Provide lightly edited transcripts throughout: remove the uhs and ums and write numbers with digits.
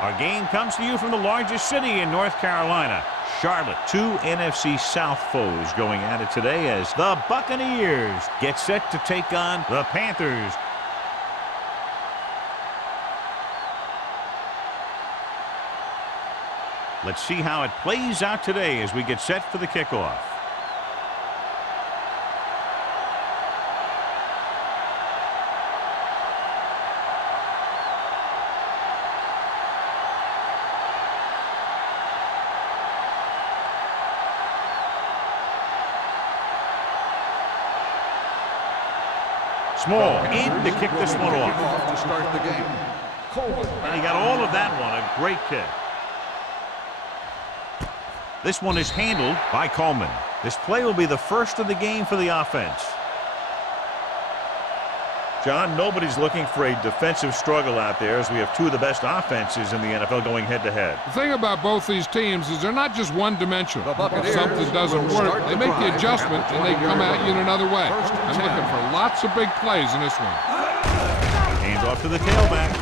Our game comes to you from the largest city in North Carolina, Charlotte. Two NFC South foes going at it today as the Buccaneers get set to take on the Panthers. Let's see how it plays out today as we get set for the kickoff. Small in to kick this one off. To start the game. And he got all of that one. A great kick. This one is handled by Coleman. This play will be the first of the game for the offense. John, nobody's looking for a defensive struggle out there as we have two of the best offenses in the NFL going head-to-head. The thing about both these teams is they're not just one-dimensional. If something doesn't work, they make the adjustment and they come at you in another way. I'm looking for lots of big plays in this one. Hands off to the tailback.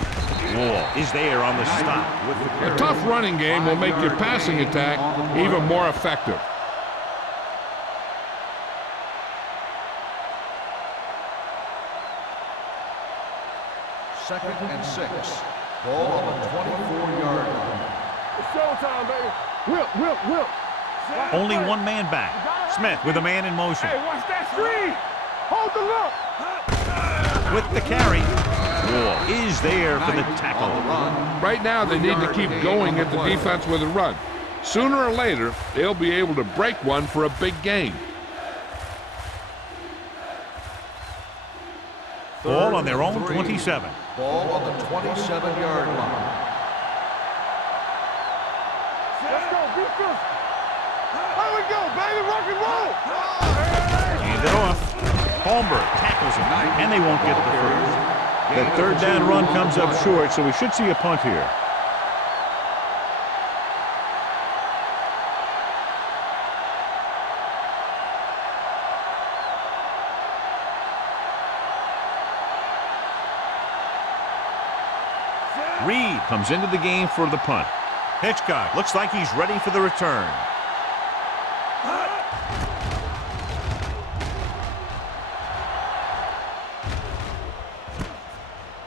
Wall is there on the stop with the carry. A tough running game will make your passing attack even more effective. Second and 6. Ball on the 24-yard line. It's showtime, baby. Will. Only one man back. Smith with a man in motion. Hey, watch that screen. Hold the look. With the carry. Wall is there for the tackle. Right now, they need to keep going at the defense with a run. Sooner or later, they'll be able to break one for a big gain. Ball on their own 27. Ball on the 27-yard line. Let's go, defense. Here we go, baby, rock and roll. Hand it off. Holmberg tackles him, and they won't get the first. The third down run comes up short, so we should see a punt here. Reed comes into the game for the punt. Hitchcock looks like he's ready for the return.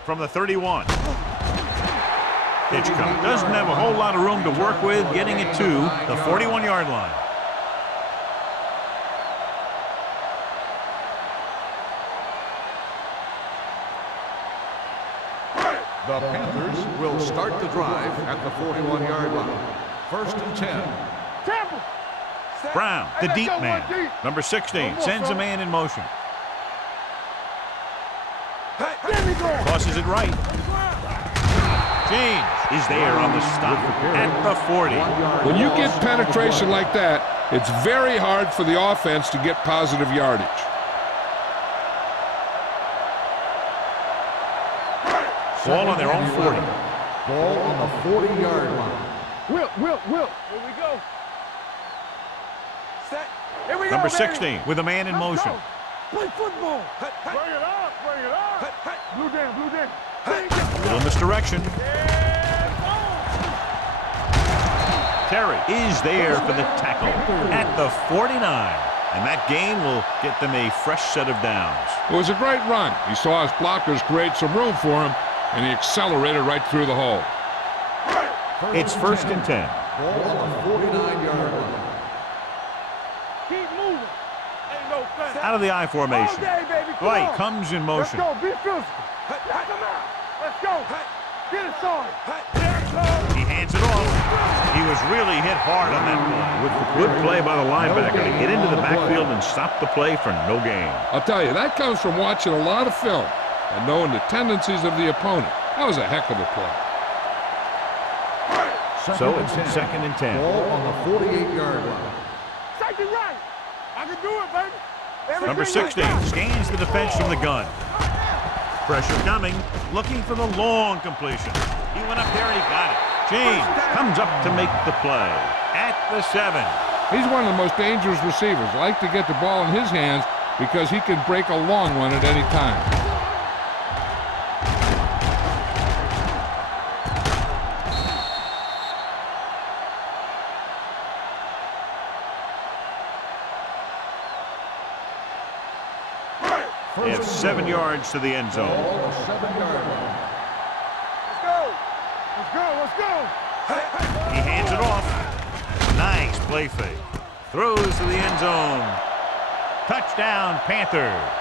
From the 31. Hitchcock doesn't have a whole lot of room to work with, getting it to the 41-yard line. The Panthers will start the drive at the 41-yard line. First and 10. Temple. Brown, the deep man. Number 16 sends a man in motion. Tosses it right. James is there on the stop at the 40. When you get penetration like that, it's very hard for the offense to get positive yardage. Ball on their own 40. Ball on the 40-yard line. Will. Here we go. Set. Here we go, Number baby. 16 with a man in motion. Play football. Bring it up. Blue down. Little misdirection. Terry is there for the tackle at the 49. And that gain will get them a fresh set of downs. It was a great run. He saw his blockers create some room for him, and he accelerated right through the hole. It's first and 10. Ball on the 49-yard line. Keep moving. Ain't no fence. Out of the I formation. All day, baby. Come White on. comes in Let's motion. go. Be physical. Knock him out. Let's go. Get it started. He hands it off. He was really hit hard on that play. With the good play by the linebacker to get into the backfield and stop the play for no gain. I'll tell you, that comes from watching a lot of film and knowing the tendencies of the opponent. That was a heck of a play. So it's second and 10. Ball on the 48-yard line. Safety right. I can do it, baby. Everything Number 16 scans the defense from the gun. Pressure coming, looking for the long completion. He went up there and he got it. James comes up to make the play at the 7. He's one of the most dangerous receivers. I like to get the ball in his hands because he can break a long one at any time. They have 7 yards to the end zone. Ball on the 7-yard line. Let's go. Let's go. Let's go. He hands it off. Nice play fake. Throws to the end zone. Touchdown, Panthers.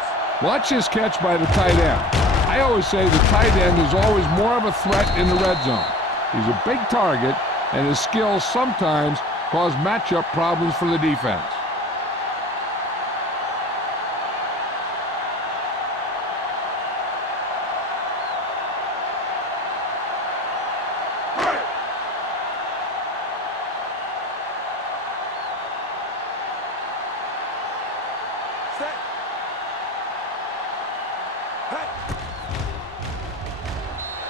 Watch his catch by the tight end. I always say the tight end is always more of a threat in the red zone. He's a big target, and his skills sometimes cause matchup problems for the defense.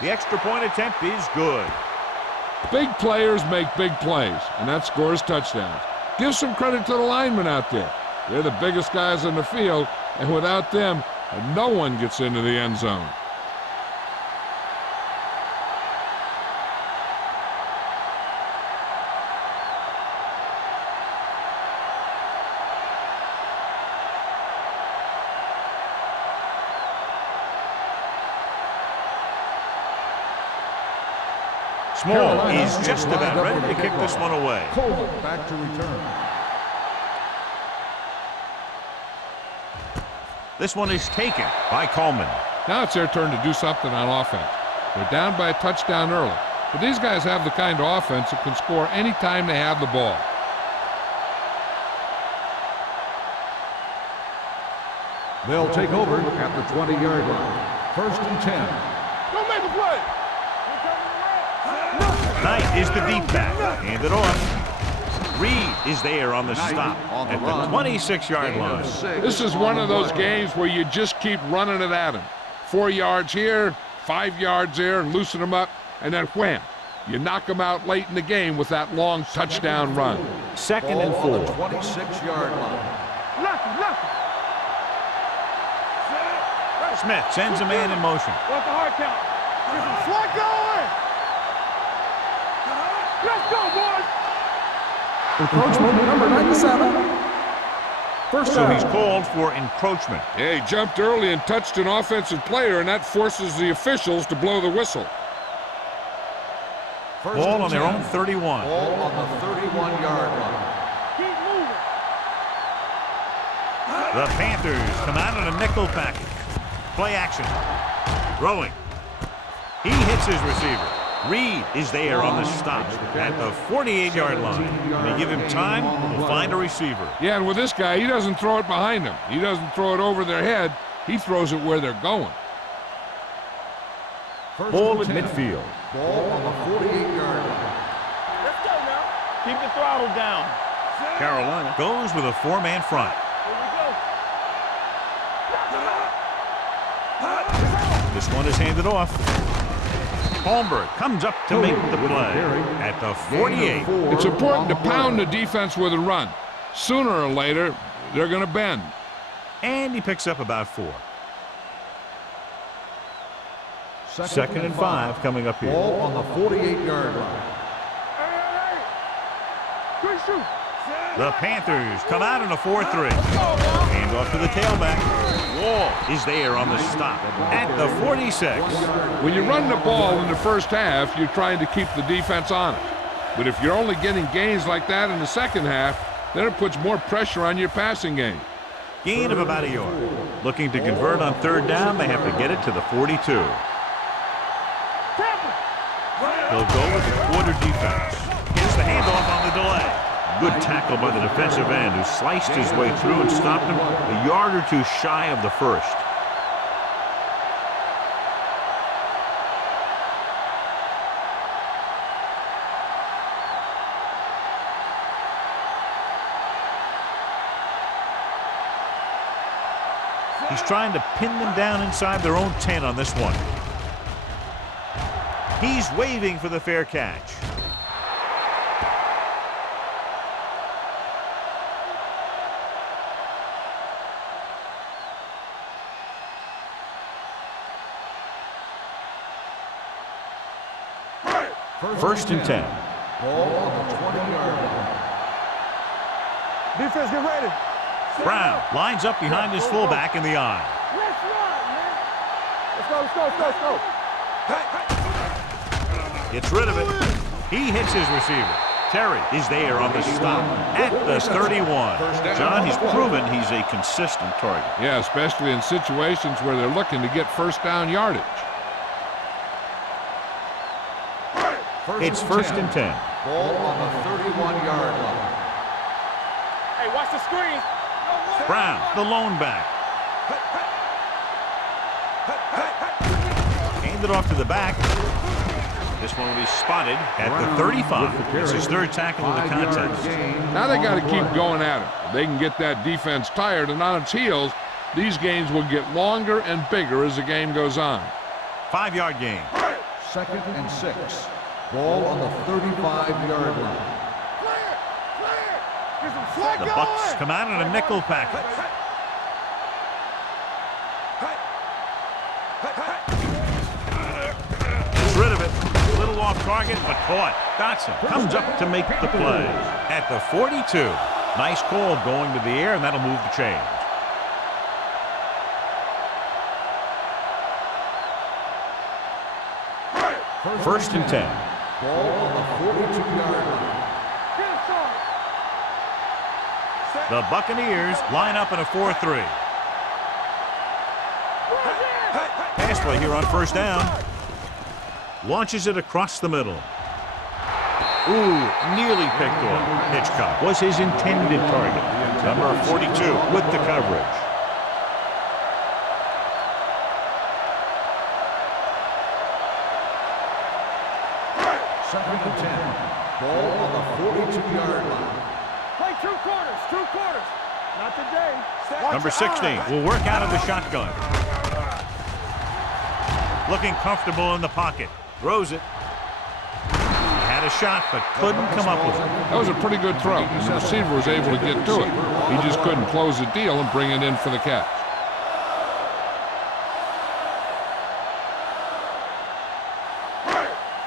The extra point attempt is good. Big players make big plays, and that scores touchdowns. Give some credit to the linemen out there. They're the biggest guys on the field, and without them, no one gets into the end zone. Small is just about ready to kick this one away. Coleman back to return. This one is taken by Coleman. Now it's their turn to do something on offense. They're down by a touchdown early, but these guys have the kind of offense that can score any time they have the ball. They'll take over at the 20-yard line. 1st and 10. Don't make a play. Knight is the deep back. Hand it off. Reed is there on the stop at the 26-yard line. This is one of those games where you just keep running it at him. 4 yards here, 5 yards there, and loosen them up, and then wham. You knock them out late in the game with that long touchdown run. 2nd and 4. On the 26-yard line. Smith sends a man in motion. What's the hard count? Slot going. Let's go, boys. Encroachment number 97. First So down. he's called for encroachment. Yeah, he jumped early and touched an offensive player, and that forces the officials to blow the whistle. Ball on their own 31. Ball on the 31-yard line. Keep moving. The Panthers come out in a nickel package. Play action. Throwing. He hits his receiver. Reed is there on the stop at the 48-yard line. When they give him time, he'll find a receiver. Yeah, and with this guy, he doesn't throw it behind them. He doesn't throw it over their head. He throws it where they're going. Ball at midfield. Ball on the 48-yard line. Let's go now. Keep the throttle down. Carolina goes with a 4-man front. Here we go. This one is handed off. Holmberg comes up to make the play at the 48. It's important to pound the defense with a run. Sooner or later, they're going to bend. And he picks up about 4. 2nd and 5 coming up here. Ball on the 48-yard line. Hey. Good shoot. The Panthers come out in a 4-3. Hand off to the tailback. Wall is there on the stop at the 46. When you run the ball in the first half, you're trying to keep the defense on it. But if you're only getting gains like that in the second half, then it puts more pressure on your passing game. Gain of about a yard. Looking to convert on 3rd down, they have to get it to the 42. They'll go with the quarter defense. Gets the handoff on the delay. Good tackle by the defensive end who sliced his way through and stopped him a yard or 2 shy of the first. He's trying to pin them down inside their own 10 on this one. He's waving for the fair catch. First and 10. Ball on the 20-yard line. Defense, get ready. Brown lines up behind his fullback in the eye. Listen. Let's go, let's go, let's go, let's go. Gets rid of it. He hits his receiver. Terry is there on the stop at the 31. John, he's proven he's a consistent target. Yeah, especially in situations where they're looking to get first down yardage. It's first and 10. Ball on the 31-yard line. Hey, watch the screen. Brown, the lone back. Hand it off to the back. This one will be spotted at the 35. It's his third tackle of the contest. Now they got to keep going at it. If they can get that defense tired and on its heels, these games will get longer and bigger as the game goes on. 5-yard gain. 2nd and 6. Ball on the 35-yard line. The Bucks come out in a nickel package. Gets rid of it. A little off target, but caught. Dotson comes up to make the play at the 42. Nice call going to the air, and that'll move the chains. First and 10. Ball on the 42-yard line. The Buccaneers line up in a 4-3. Pass play here on first down. Launches it across the middle. Ooh, nearly picked off. Hitchcock was his intended target. Number 42 with the coverage. Second and 10. Ball on the 42-yard line. Play two quarters. Not today. Number 16 will work out of the shotgun. Looking comfortable in the pocket. Throws it. He had a shot, but couldn't come up with it. That was a pretty good throw, and the receiver was able to get to it. He just couldn't close the deal and bring it in for the catch.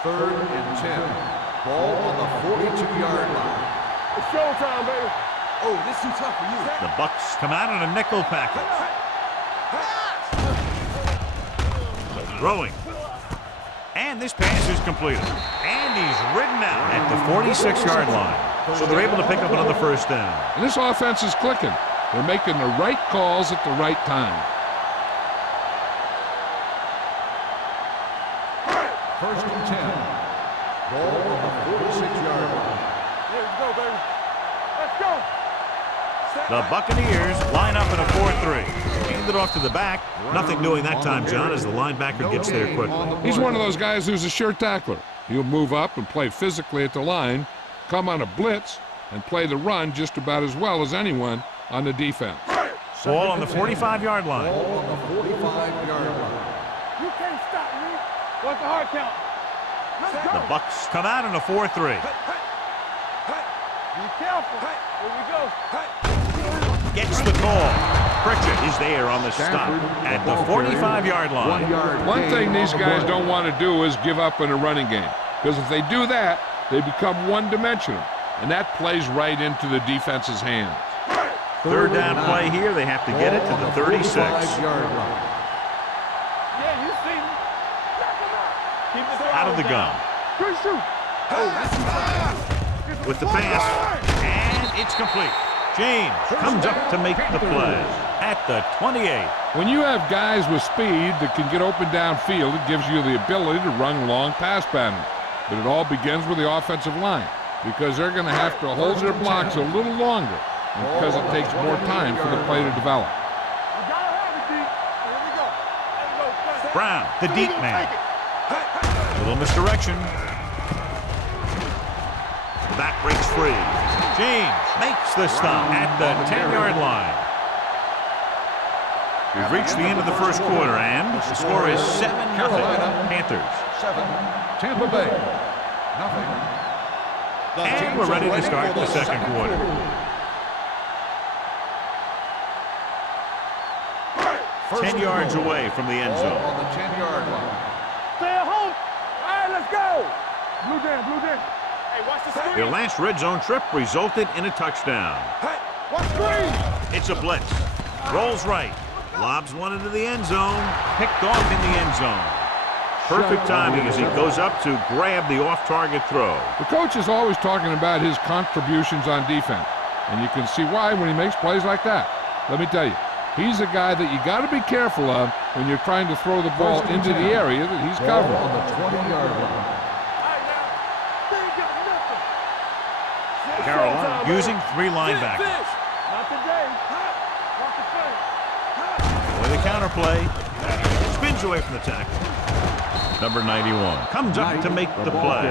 Third and 10. Ball on the 42-yard line. It's showtime, baby. Oh, this is too tough for you. The Bucks come out in a nickel package. Throwing. And this pass is completed. And he's ridden out at the 46-yard line. So they're able to pick up another first down. And this offense is clicking. They're making the right calls at the right time. First and 10. Ball on the 46-yard line. Here we go, baby. Let's go. The Buccaneers line up in a 4-3. Hand it off to the back. Nothing doing that time, John, as the linebacker gets there quickly. He's one of those guys who's a sure tackler. He'll move up and play physically at the line, come on a blitz, and play the run just about as well as anyone on the defense. Ball on the 45-yard line. Ball on the 45-yard line. You can't stop me. What's the hard count? Let's go. The Bucks come out in a 4-3. Be careful. Here we go. Gets the call. Pritchett is there on the stop at the 45-yard line. One thing these guys don't want to do is give up in a running game, because if they do that, they become one-dimensional, and that plays right into the defense's hands. Third down play here. They have to get it to the 36. Yeah, you see me. Keep the Out of the gun. Good shoot. With the pass, and it's complete. James comes up to make the play at the 28. When you have guys with speed that can get open downfield, it gives you the ability to run long pass patterns. But it all begins with the offensive line, because they're going to have to hold their blocks a little longer, and because it takes more time for the play to develop. You gotta have it, D. Here we go. Let's go. Brown, the deep man. Little misdirection. The back breaks free. James makes the stop at the 10-yard line. We've reached the end of the first quarter, and the score is 7-0. Panthers. 7. Tampa Bay. Nothing. And we're ready to start the second quarter. First 10 yards away from the end Ball zone. on the 10-yard line. Stay at home. All right, let's go. Blue down, blue down. Hey, watch the screen. Their last red zone trip resulted in a touchdown. Watch screen. It's a blitz. Rolls right. Lobs one into the end zone. Picked off in the end zone. Perfect timing as he goes up to grab the off-target throw. The coach is always talking about his contributions on defense, and you can see why when he makes plays like that. Let me tell you, he's a guy that you got to be careful of when you're trying to throw the ball into the area that he's covering. On the 20-yard line. Carolina using 3 linebackers. Not today. Walk the front. With a counterplay, spins away from the tackle. Number 91 comes up to make the play.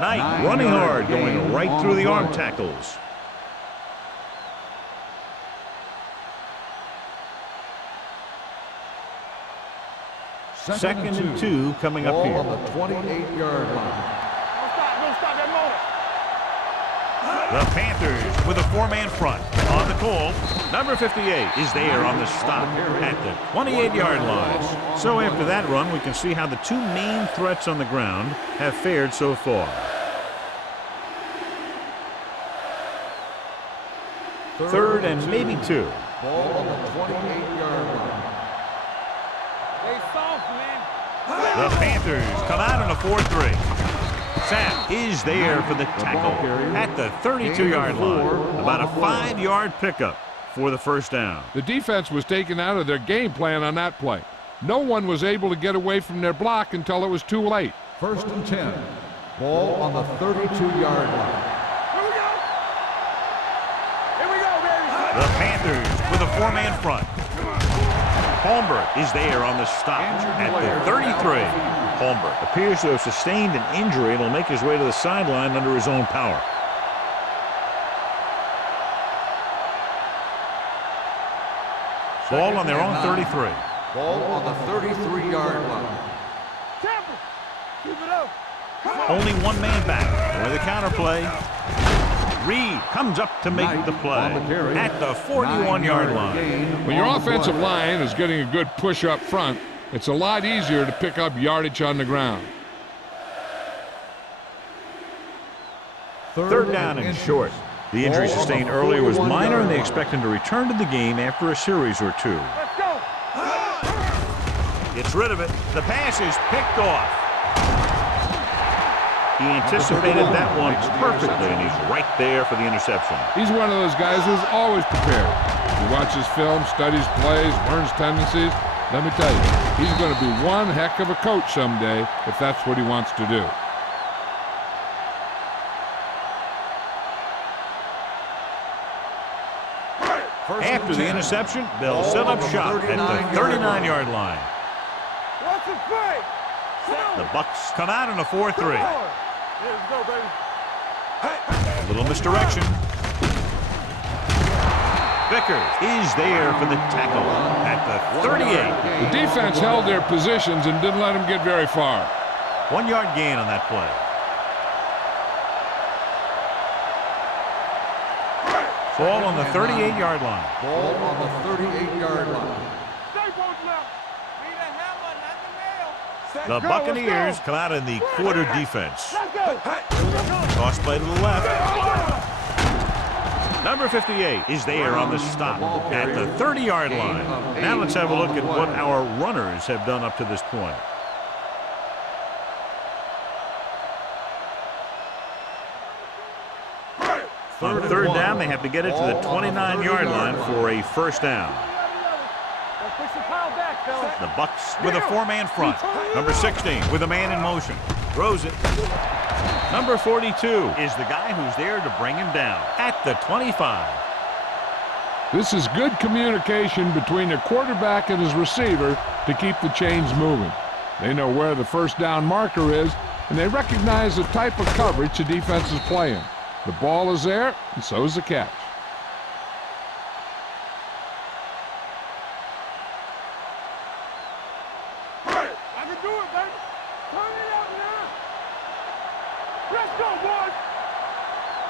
Knight running hard, going right through the arm tackles. Second and 2 coming up here. On the 28-yard line. Don't stop that motor. The Panthers with a 4-man front. On the call, number 58 is there on the stop at the 28-yard line. So after that run, we can see how the 2 main threats on the ground have fared so far. Third and maybe 2. Ball on the 28-yard line. They soft, man. The Panthers come out in a 4-3. Sam is there for the tackle at the 32-yard line. About a 5-yard pickup for the first down. The defense was taken out of their game plan on that play. No one was able to get away from their block until it was too late. First and 10. Ball on the 32-yard line. Here we go, baby. The Panthers with a 4-man front. Holmberg is there on the stop at the 33. Holmberg appears to have sustained an injury and will make his way to the sideline under his own power. Ball on their own 33. Ball on the 33-yard line. Temple. Keep it up. Only 1 man back. With a counterplay, Reed comes up to make the play at the 41-yard line. When your offensive line is getting a good push up front, it's a lot easier to pick up yardage on the ground. Third down and short. The injury sustained earlier was minor, and they expect him to return to the game after a series or 2. Let's go. Gets rid of it. The pass is picked off. He anticipated that one perfectly, and he's right there for the interception. He's one of those guys who's always prepared. He watches film, studies plays, learns tendencies. Let me tell you, he's going to be one heck of a coach someday if that's what he wants to do. After the interception, they'll set up shop at the 39-yard line. What's the play? The Bucks come out in a 4-3. Let's go, baby. A little misdirection. Vickers is there for the tackle at the 38. The defense held their positions and didn't let them get very far. 1-yard gain on that play. Ball on the 38-yard line. Ball on the 38-yard line. Stay both left. Need a hammer, not the nail. The Buccaneers come out in the quarter defense. Let's go. Toss play to the left. Number 58 is there on the stop at the 30-yard line. Now let's have a look at what our runners have done up to this point. On third down, they have to get it to the 29-yard line for a first down. Push the pile back, fellas. The Bucks with a 4-man front. Number 16 with a man in motion. Throws it. Number 42 is the guy who's there to bring him down at the 25. This is good communication between the quarterback and his receiver to keep the chains moving. They know where the first down marker is, and they recognize the type of coverage the defense is playing. The ball is there, and so is the catch. I can do it, baby. Turn it up now. Let's go, boys.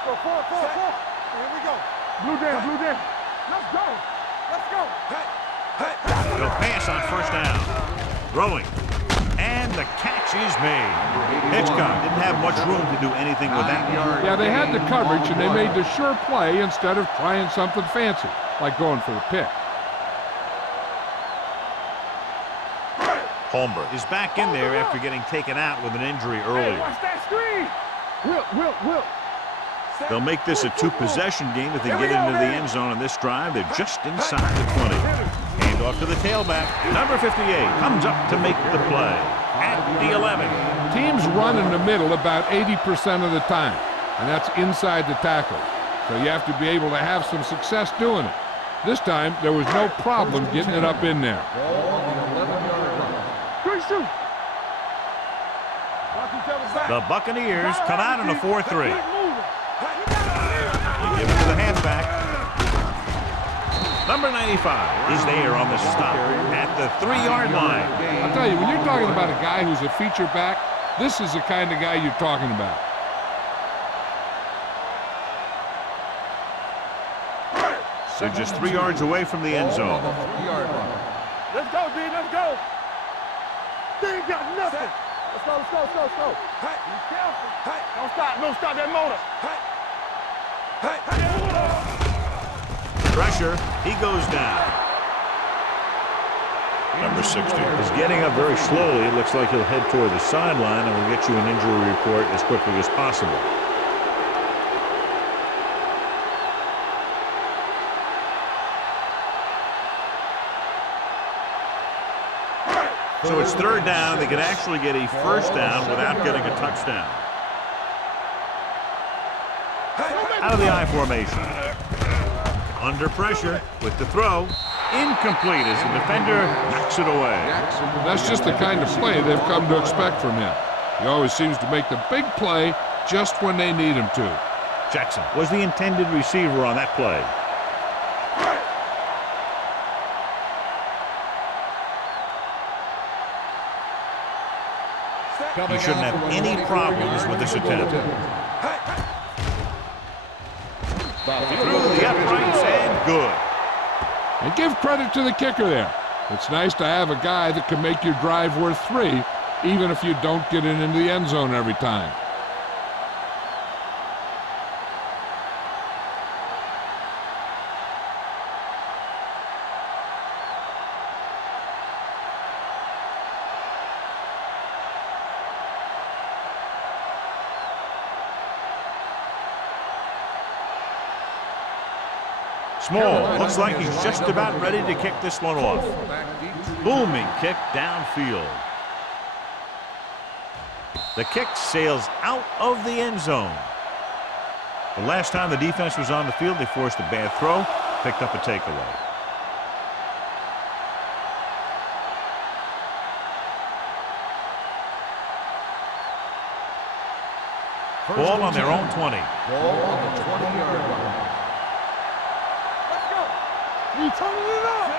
Go, 4. Here we go. Blue down. Let's go. They'll pass on first down. Throwing. And the catch is made. Hitchcock didn't have much room to do anything with that. Yeah, they had the coverage, and they made the sure play instead of trying something fancy, like going for the pick. Holmberg is back in there after getting taken out with an injury earlier. Hey, watch that screen. Will. They'll make this a two-possession game if they get into the end zone on this drive. They're just inside the 20. Hand off to the tailback. Number 58 comes up to make the play at the 11. Teams run in the middle about 80% of the time, and that's inside the tackle. So you have to be able to have some success doing it. This time, there was no problem getting it up in there. The Buccaneers come out in a 4-3. They give it to the halfback. Number 95 is there on the stop at the 3-yard line. I'll tell you, when you're talking about a guy who's a feature back, this is the kind of guy you're talking about. They're just 3 yards away from the end zone. Let's go, D. Let's go. They ain't got nothing. Let's go. Hey, be careful. Hey, don't stop that motor. Pressure, he goes down. Number 60 is getting up very slowly. It looks like he'll head toward the sideline, and we'll get you an injury report as quickly as possible. So it's 3rd down. They can actually get a 1st down without getting a touchdown. Out of the I formation. Under pressure with the throw. Incomplete as the defender knocks it away. That's just the kind of play they've come to expect from him. He always seems to make the big play just when they need him to. Jackson was the intended receiver on that play. He shouldn't have any problems with this attempt. Through the uprights and good. And give credit to the kicker there. It's nice to have a guy that can make your drive worth 3, even if you don't get it into the end zone every time. Small looks like he's just about ready to kick this one off. Booming kick downfield. The kick sails out of the end zone. The last time the defense was on the field, they forced a bad throw, picked up a takeaway. Ball on their own 20. Ball on the 20-yard line.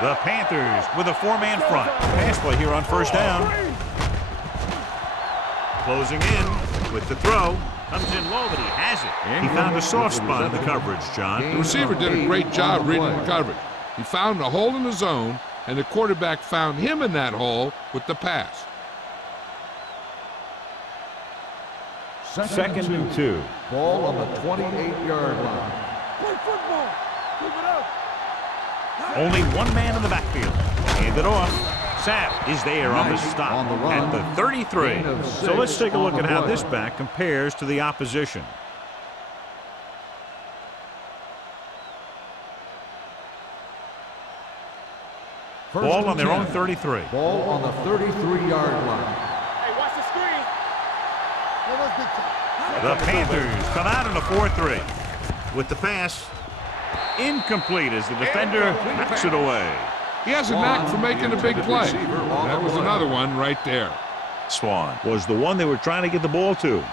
The Panthers with a 4-man front. Pass play here on 1st down. Closing in with the throw. Comes in low, but he has it. He found a soft spot in the coverage, John. The receiver did a great job reading the coverage. He found a hole in the zone, and the quarterback found him in that hole with the pass. 2nd and 2. Ball on the 28-yard line. Play football. Keep it up. Only one man in the backfield. Hand it off. Sapp is there on the stop on the run. at the 33. So let's take a look at how this back compares to the opposition. Ball on their own 33. Ball on the 33-yard line. Hey, watch the screen. The Panthers come out in a 4-3. With the pass, incomplete as the defender knocks it away. He has a knack for making a big play. That was another one right there. Swan was the one they were trying to get the ball to.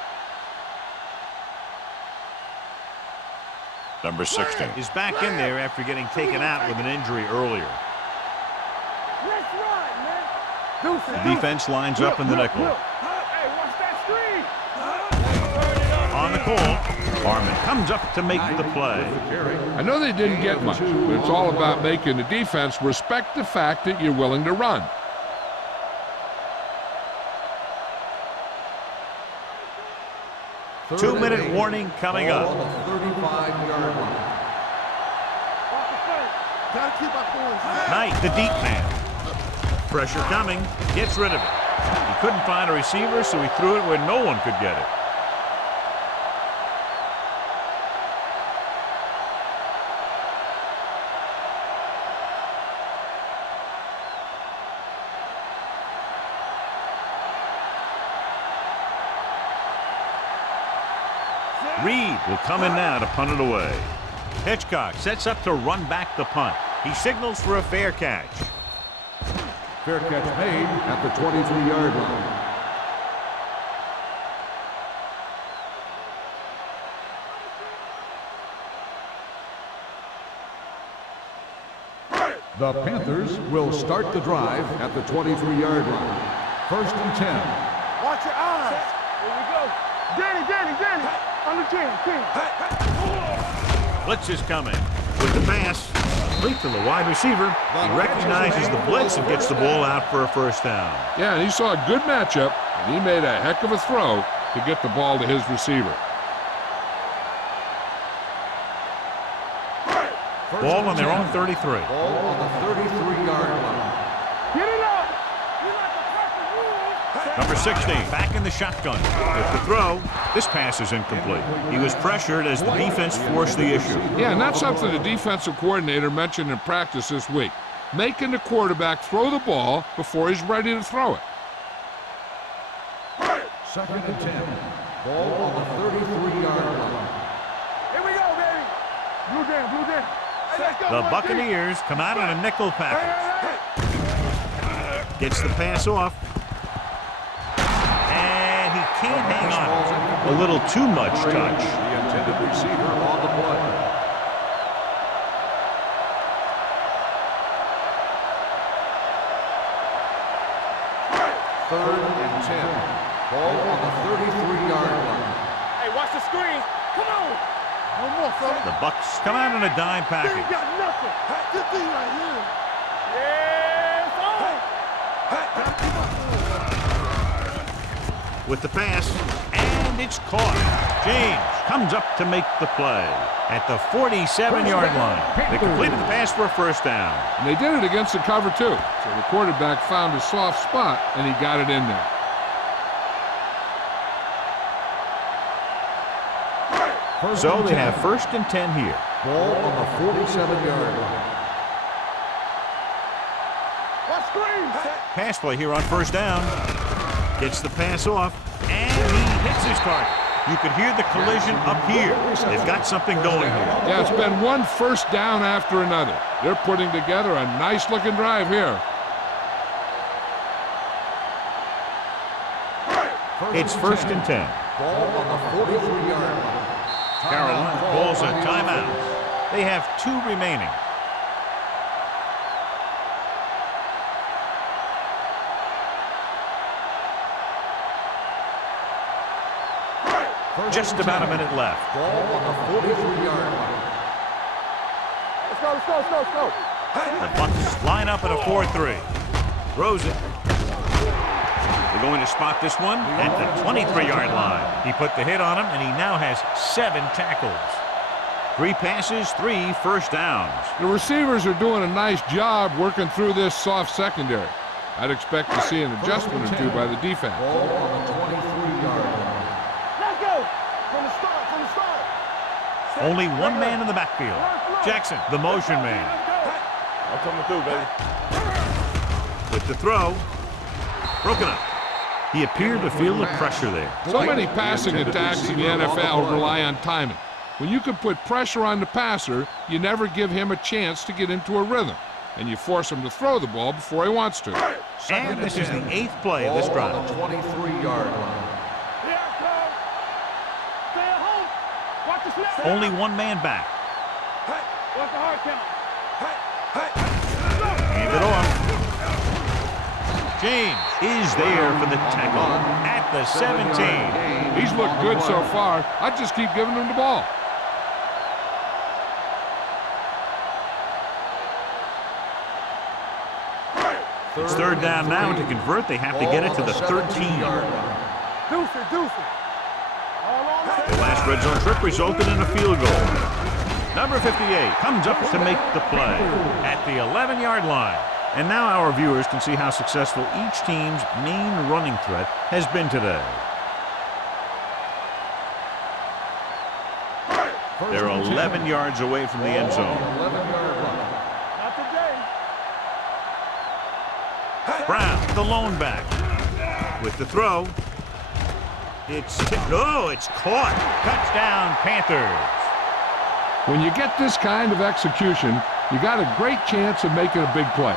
Number 60 is back in there after getting taken out with an injury earlier. Let's run, man. The defense lines up in the nickel. Hey, watch that screen. On the call, Harmon comes up to make the play. I know they didn't get much, but it's all about making the defense respect the fact that you're willing to run. Two-minute warning coming up. On the 35-yard line. Gotta keep our points. Knight, the deep man. Pressure coming. Gets rid of it. He couldn't find a receiver, so he threw it where no one could get it. Reed will come in now to punt it away. Hitchcock sets up to run back the punt. He signals for a fair catch. Fair catch made at the 23-yard line. The Panthers will start the drive at the 23-yard line. 1st and 10. Watch your eyes. Here we go. Danny. On the 10. Blitz is coming. With the pass, complete to the wide receiver. He recognizes the blitz and gets the ball out for a first down. Yeah, and he saw a good matchup, and he made a heck of a throw to get the ball to his receiver. Ball on their own 33. Ball on the 33-yard line. Get it up. Number 16 back in the shotgun. With the throw, this pass is incomplete. He was pressured as the defense forced the issue. Yeah, and that's something the defensive coordinator mentioned in practice this week. Making the quarterback throw the ball before he's ready to throw it. 2nd and 10. Ball on the 33-yard line. Here we go, baby. Blue jam. Hey, let's go, The Buccaneers come out in a nickel package. Gets the pass off. And he can't hang on. A little too much touch. The intended receiver on the play. Third and 10. Ball on the 33-yard line. Hey, watch the screen. Come on. One more, fella. The Bucs come out in a dime They package. ain't got nothing. This thing right here. Yes, With the pass, and it's caught. James comes up to make the play at the 47-yard line. They completed the pass for a first down. And they did it against the cover, too. So the quarterback found a soft spot, and he got it in there. So they have 1st and 10 here. Ball on the 47-yard line. What screen? Pass play here on first down. Gets the pass off, and he hits his target. You could hear the collision up here. They've got something going here. Yeah, it's been one first down after another. They're putting together a nice-looking drive here. It's 1st and 10. Ball on the 43-yard line. Carolina calls a timeout. They have 2 remaining. Just about a minute left. Ball on the 43-yard line. Let's go. The Bucs line up at a 4-3. Throws it. They're going to spot this one at the 23-yard line. He put the hit on him, and he now has 7 tackles. 3 passes, 3 first downs. The receivers are doing a nice job working through this soft secondary. I'd expect to see an adjustment or two by the defense. Ball on the 23-yard line. Let's go. From the start. Only one man in the backfield. Jackson, the motion man. I'm coming through, baby. With the throw, broken up. He appeared to feel the pressure there. So many passing attacks in the NFL rely on timing. When you can put pressure on the passer, you never give him a chance to get into a rhythm, and you force him to throw the ball before he wants to. And this is the 8th play of this drive. Ball on the 23-yard line. Here I come. Stay at home. Watch the snap. Only one man back. Watch the hard count. Hand it off. James is there for the tackle at the 17. He's looked good so far. I'd just keep giving him the ball. It's 3rd down now. To convert, they have to get it to the 13. Deuce it. All on that. The last red zone trip resulted in a field goal. Number 58 comes up to make the play at the 11-yard line. And now our viewers can see how successful each team's main running threat has been today. They're 11 yards away from the end zone. 11-yard line. Not today. Brown, the lone back. With the throw. It's caught. Touchdown, Panthers. When you get this kind of execution, you got a great chance of making a big play.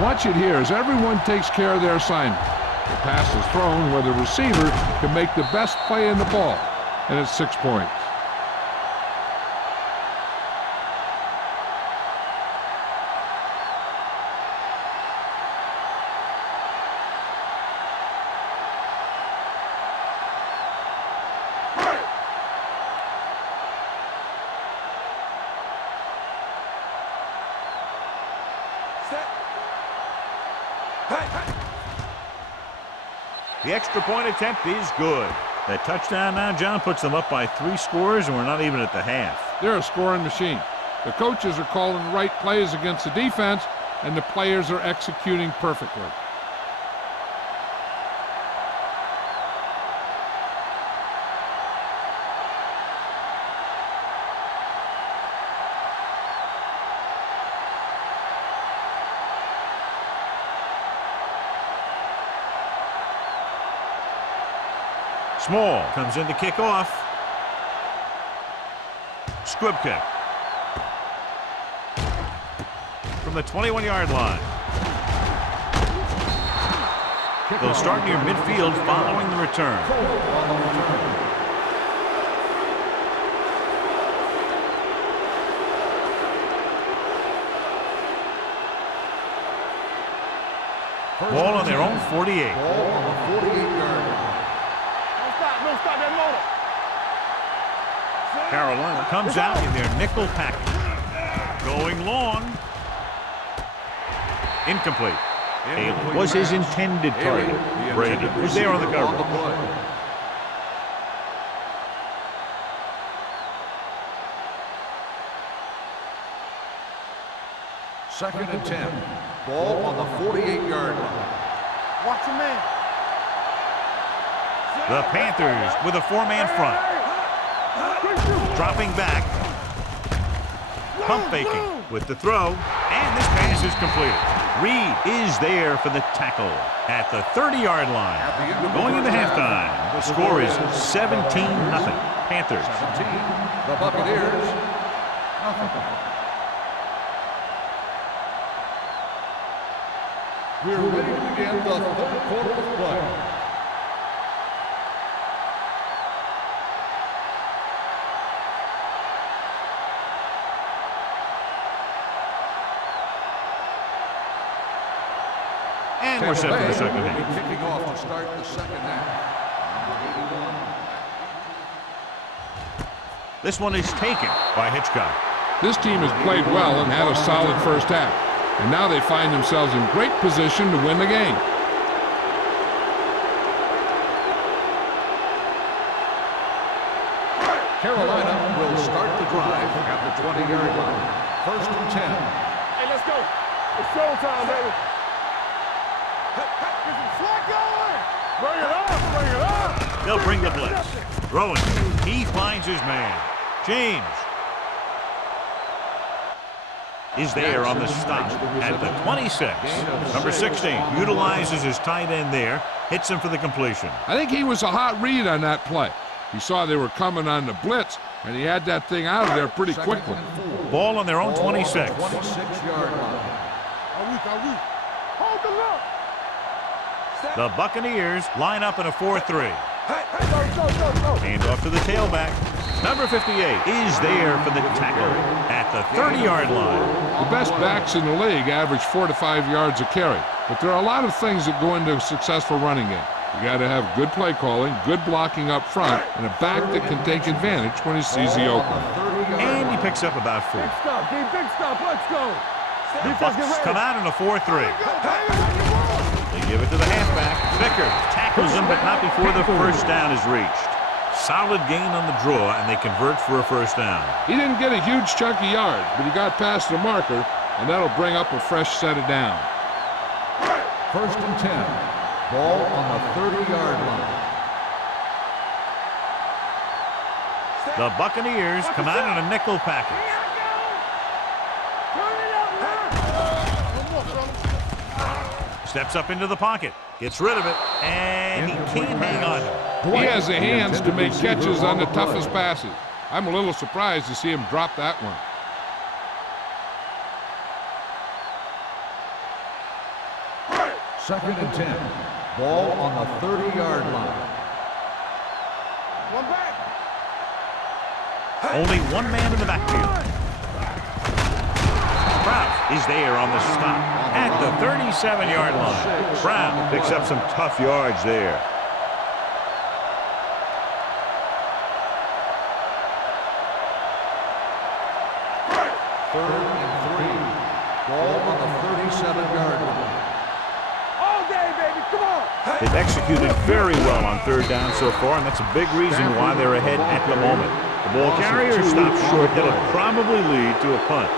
Watch it here as everyone takes care of their assignment. The pass is thrown where the receiver can make the best play in the ball, and it's 6 points. The extra point attempt is good. That touchdown now, John, puts them up by 3 scores, and we're not even at the half. They're a scoring machine. The coaches are calling the right plays against the defense, and the players are executing perfectly. Small comes in to kick off. Squib kick. From the 21-yard line. They'll start near midfield following the return. Ball on their own 48. Ball on the 48-yard line. No, stop that motor. Carolina comes out in their nickel package. Going long. Incomplete. Haley was his intended target. Brady was there on the cover. Second and 10. Ball on the 48-yard line. Watch your man. The Panthers with a 4-man front. Dropping back. Pump faking with the throw. And this pass is completed. Reed is there for the tackle at the 30-yard line. Going into halftime, the score is 17-0. Panthers. 17. The Buccaneers. Nothing. We're ready to begin the third quarter of play. And we're set for the second half. Kicking off to start the second half. This one is taken by Hitchcock. This team has played well and had a solid first half. And now they find themselves in great position to win the game. Carolina will start the drive at the 20-yard line. First and 10. Hey, let's go. It's showtime, baby. Get some slack going. Bring it up, bring it up. They'll bring the blitz. Throwing. He finds his man. James is there on the stop at the 26. Number 16 utilizes his tight end there. Hits him for the completion. I think he was a hot read on that play. He saw they were coming on the blitz, and he had that thing out of there pretty quickly. Ball on their own 26. 26-yard line. Hold the look. The Buccaneers line up in a 4-3. Go. Hand off to the tailback. Number 58 is there for the tackle at the 30-yard line. The best backs in the league average 4 to 5 yards a carry. But there are a lot of things that go into a successful running game. You got to have good play calling, good blocking up front, and a back that can take advantage when he sees the opening. And he picks up about 4. Big stop, D, big stop. Let's go. The Bucs come out in a 4-3. They give it to the halfback. Vickers tackles him, but not before the first down is reached. Solid gain on the draw, and they convert for a first down. He didn't get a huge chunk of yards, but he got past the marker, and that'll bring up a fresh set of downs. First and 10. Ball on the 30-yard line. The Buccaneers come out in a nickel package. Steps up into the pocket, gets rid of it, and he can't hang on. He has the hands to make catches on the toughest passes. I'm a little surprised to see him drop that one. Second and 10. Ball on the 30-yard line. One back. Only one man in the backfield. Brown is there on the stop at the 37-yard line. Brown picks up some tough yards there. Third and 3. Ball on the 37-yard line. All day, baby. Come on. They've executed very well on third down so far, and that's a big reason why they're ahead at the moment. The ball carrier stops short. That'll probably lead to a punt.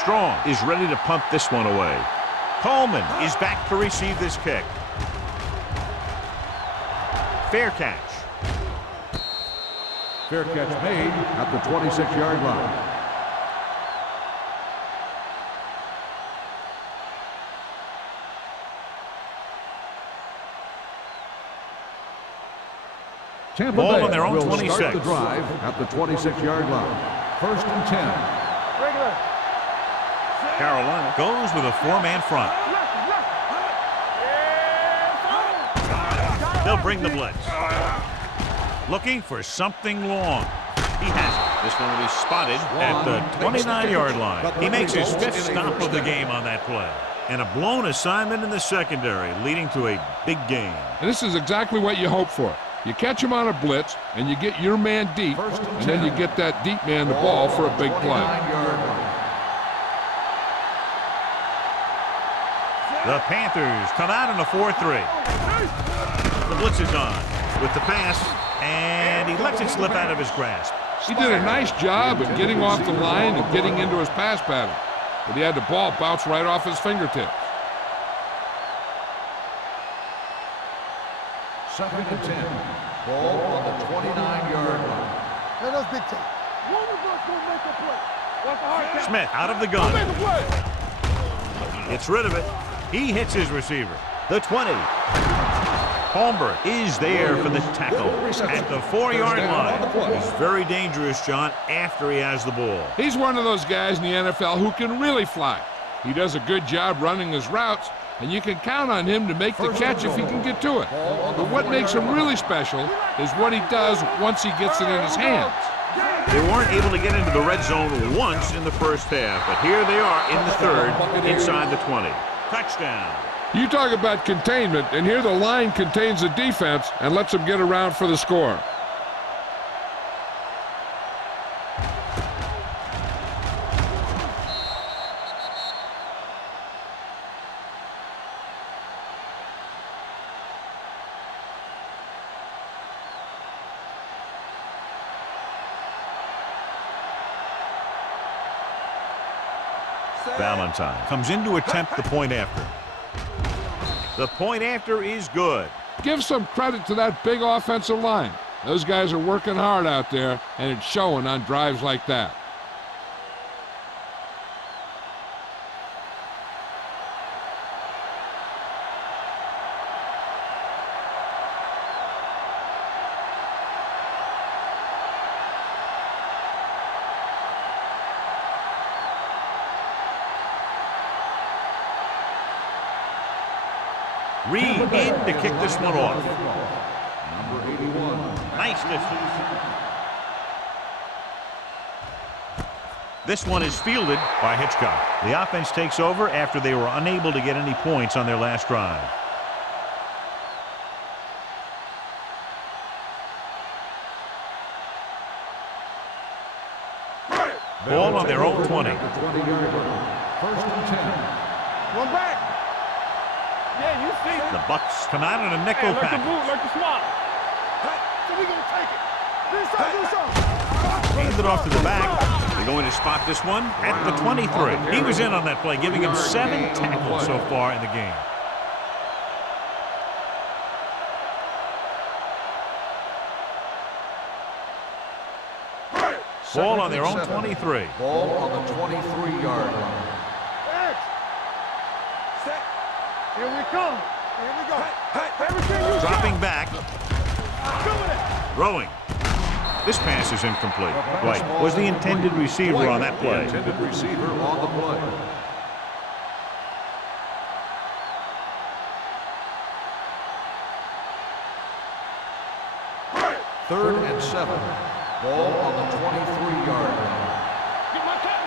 Strong is ready to punt this one away. Coleman is back to receive this kick. Fair catch. Fair catch made at the 26-yard line. Tampa Ball Bay on their own will 26. start the drive at the 26-yard line. First and 10. Regular. Carolina goes with a four-man front. They'll bring the blitz. Looking for something long. He has it. This one will be spotted at the 29-yard line. He makes his fifth stop of the game on that play. And a blown assignment in the secondary, leading to a big gain. And this is exactly what you hope for. You catch him on a blitz, and you get your man deep, and then you get that deep man the ball for a big play. The Panthers come out in a 4-3. The blitz is on with the pass, and he lets it slip out of his grasp. He did a nice job of getting off the line and getting into his pass pattern, but he had the ball bounce right off his fingertips. Second and 10. Ball on the 29-yard line. Let us big time. One of us will make a play. What's the hard count? Smith out of the gun. Make a play. Gets rid of it. He hits his receiver. The 20. Holmberg is there for the tackle at the 4-yard line. He's very dangerous, John, after he has the ball. He's one of those guys in the NFL who can really fly. He does a good job running his routes, and you can count on him to make the catch if he can get to it. But what makes him really special is what he does once he gets it in his hands. They weren't able to get into the red zone once in the first half, but here they are in the third, inside the 20. Touchdown. You talk about containment, and here the line contains the defense and lets them get around for the score. Valentine comes in to attempt the point after. The point after is good. Give some credit to that big offensive line. Those guys are working hard out there, and it's showing on drives like that. Reed in to kick this one off. Number 81. Nice distance. This one is fielded by Hitchcock. The offense takes over after they were unable to get any points on their last drive. Ball on their own 20. First and 10. One back. Yeah, you see. The Bucks come out in a nickel Hey, like the package. boot, like the swap. So we gonna take it. Do something. Hand it off to the back. They're going to spot this one at the 23. He was in on that play, giving him 7 tackles so far in the game. Ball on their own 23. Ball on the 23-yard line. Set. Here we come. Here we go. Everything you Dropping got. back. Do it. Throwing. This pass is incomplete. White was the intended receiver on that play. The intended receiver on the play. Third and 7. Ball on the 23-yard line. Get my cat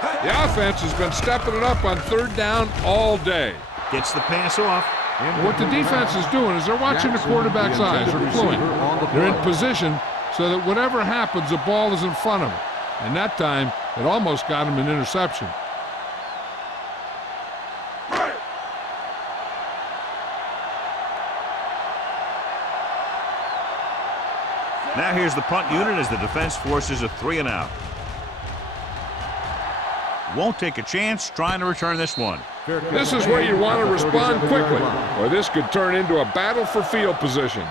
back. The offense has been stepping it up on 3rd down all day. Gets the pass off. What the defense is doing is they're watching the quarterback's eyes. They're fluent. They're in position so that whatever happens, the ball is in front of them. And that time, it almost got him an interception. Now here's the punt unit as the defense forces a 3 and out. Won't take a chance trying to return this one. This is where you want to respond quickly, or this could turn into a battle for field position.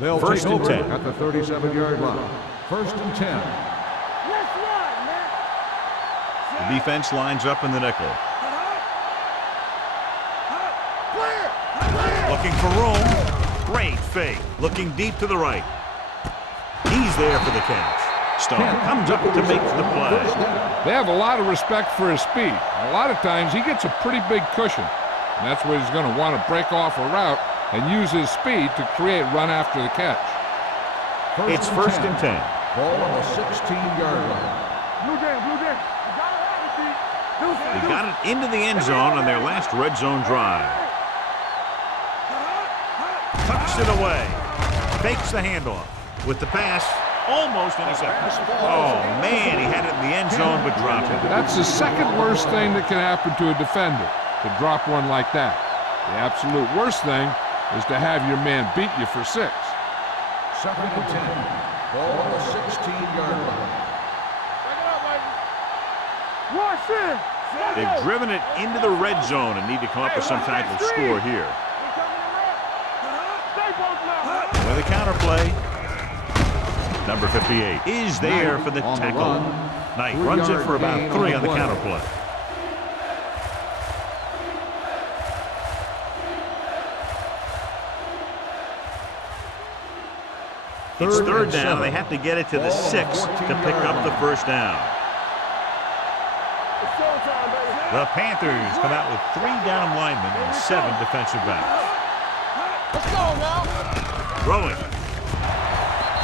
They'll First take and over 10. at the 37-yard line. First and 10. Let's run, man. The defense lines up in the nickel. Looking for room. Great fake. Looking deep to the right. He's there for the catch. Stone comes up to make the play. They have a lot of respect for his speed. A lot of times he gets a pretty big cushion, and that's where he's going to want to break off a route and use his speed to create run after the catch. It's first and 10. Ball on the 16-yard line. Blue jam, blue jam. You gotta have it, D. They got it into the end zone on their last red zone drive. Tucks it away. Fakes the handoff. With the pass, almost intercepted. Oh, man, he had it in the end zone but dropped it. That's the second worst thing that can happen to a defender, to drop one like that. The absolute worst thing is to have your man beat you for 6. Second and 10. Ball on the 16-yard line. Back it up, Mike. Watch it. They've driven it into the red zone and need to come up with some type of score here. With a counterplay, number 58 is there for the tackle. Knight runs it for about 3 on the counterplay. It's third down. They have to get it to the 6 to pick up the first down. The Panthers come out with 3 down linemen and 7 defensive backs. Let's go now. Throwing.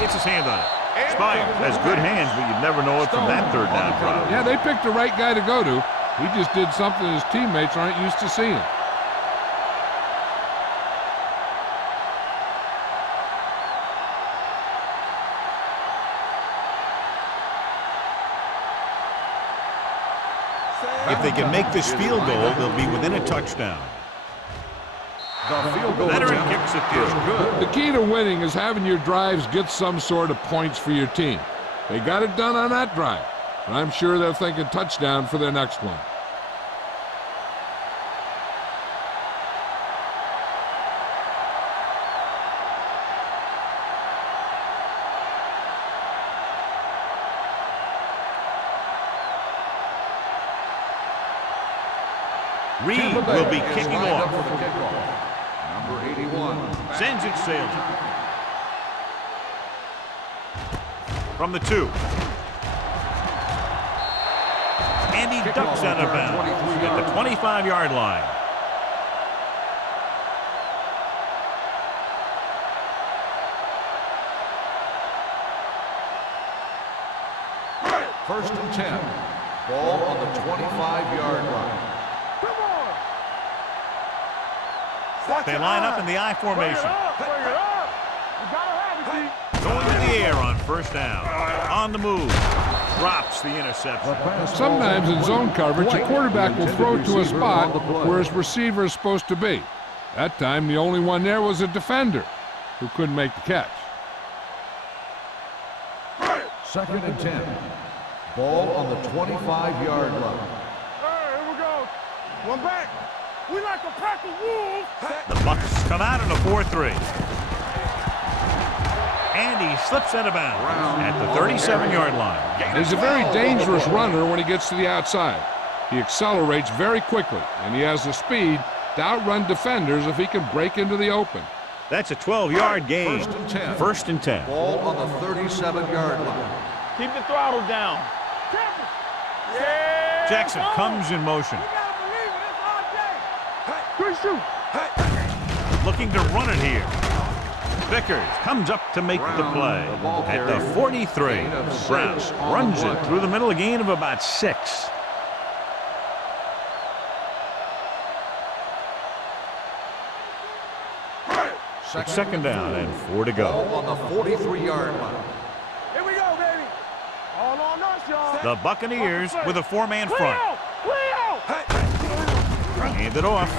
Gets his hand on it. Spire has good hands, but you'd never know it from that third down drop. Yeah, they picked the right guy to go to. He just did something his teammates aren't used to seeing. If they can make this field goal, they'll be within a touchdown. The field goal Veteran attempt kicks it through. is good. The key to winning is having your drives get some sort of points for your team. They got it done on that drive, and I'm sure they're thinking touchdown for their next one. Reed will be kicking Lined up off. for the kickoff. Number 81. Sends it sailing. From the 2. And he ducks out of bounds at the 25-yard line. First and 10. Ball on the 25-yard line. They line up in the I formation. Bring it up. You gotta have it, D. Going the air on first down. On the move. Drops the interception. Sometimes in zone coverage, a quarterback will throw to a spot where his receiver is supposed to be. That time, the only one there was a defender who couldn't make the catch. 2nd and 10. Ball on the 25-yard line. All right, here we go. One back. We like a pack of wolves. The Bucks come out in a 4-3. And he slips out of bounds at the 37-yard line. He's a very dangerous runner when he gets to the outside. He accelerates very quickly, and he has the speed to outrun defenders if he can break into the open. That's a 12-yard gain. 1st and 10. 1st and 10. Ball on the 37-yard line. Keep the throttle down. Yeah. Jackson comes in motion. You gotta believe it. It's our day. Good shoot. Looking to run it here. Vickers comes up to make the play. At the 43, Brown runs it through the middle, a gain of about 6. It's 2nd down and 4 to go. Ball on the 43-yard line. Here we go, baby. All on us, y'all. The Buccaneers with a 4-man front. Cleo! Hand it off.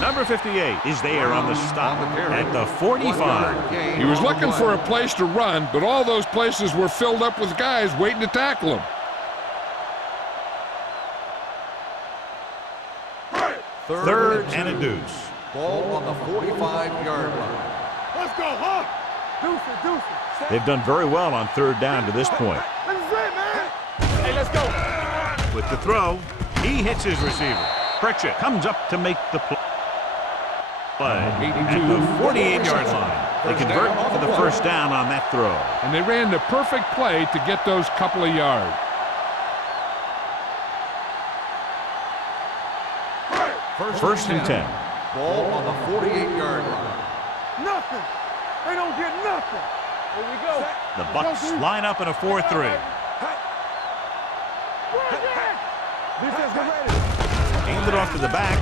Number 58 is there on the stop at the 45. He was looking for a place to run, but all those places were filled up with guys waiting to tackle him. 3rd and a deuce. Ball on the 45-yard line. Let's go, huh? Deuce. They've done very well on 3rd down to this point. This is it, man. Hey, let's go. With the throw, he hits his receiver. Pritchett comes up to make the play. At the 48-yard line. They convert for the 1st down on that throw. And they ran the perfect play to get those couple of yards. 1st and 10. Ball on the 48-yard line. Nothing. They don't get nothing. Here we go. The Bucks line up in a 4-3. Defense, get ready. Aimed it off to the back.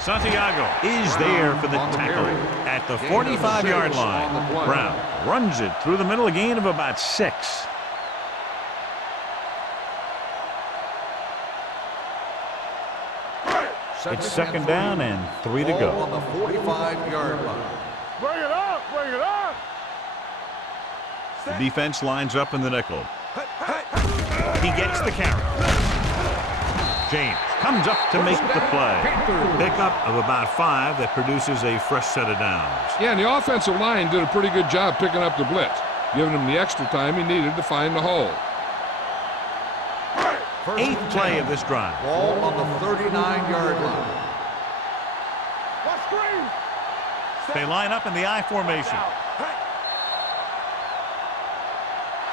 Santiago is there for the tackle at the 45-yard line. Brown runs it through the middle, a gain of about 6. It's 2nd down and 3 to go. On the 45-yard line. Bring it up. Bring it up. The defense lines up in the nickel. He gets the carry. James comes up to make the play. Pickup of about 5 that produces a fresh set of downs. Yeah, and the offensive line did a pretty good job picking up the blitz, giving him the extra time he needed to find the hole. 8th play of this drive. Ball on the 39-yard line. What screen? They line up in the I formation.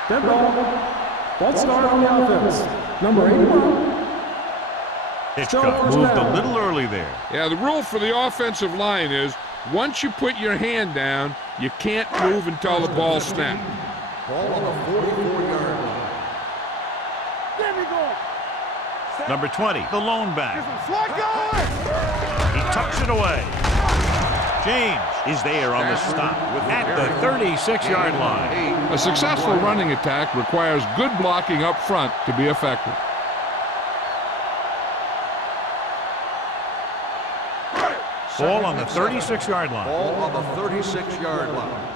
Dead ball. False start on the offense. Number 81. Hitchcock moved a little early there. Yeah, the rule for the offensive line is once you put your hand down, you can't move until the ball snaps. Ball on the 44-yard line. There we go. Number 20, the lone back. Slot going. He tucks it away. James is there on the stop at the 36-yard line. A successful running attack requires good blocking up front to be effective. Ball on the 36-yard line. Ball on the 36-yard line.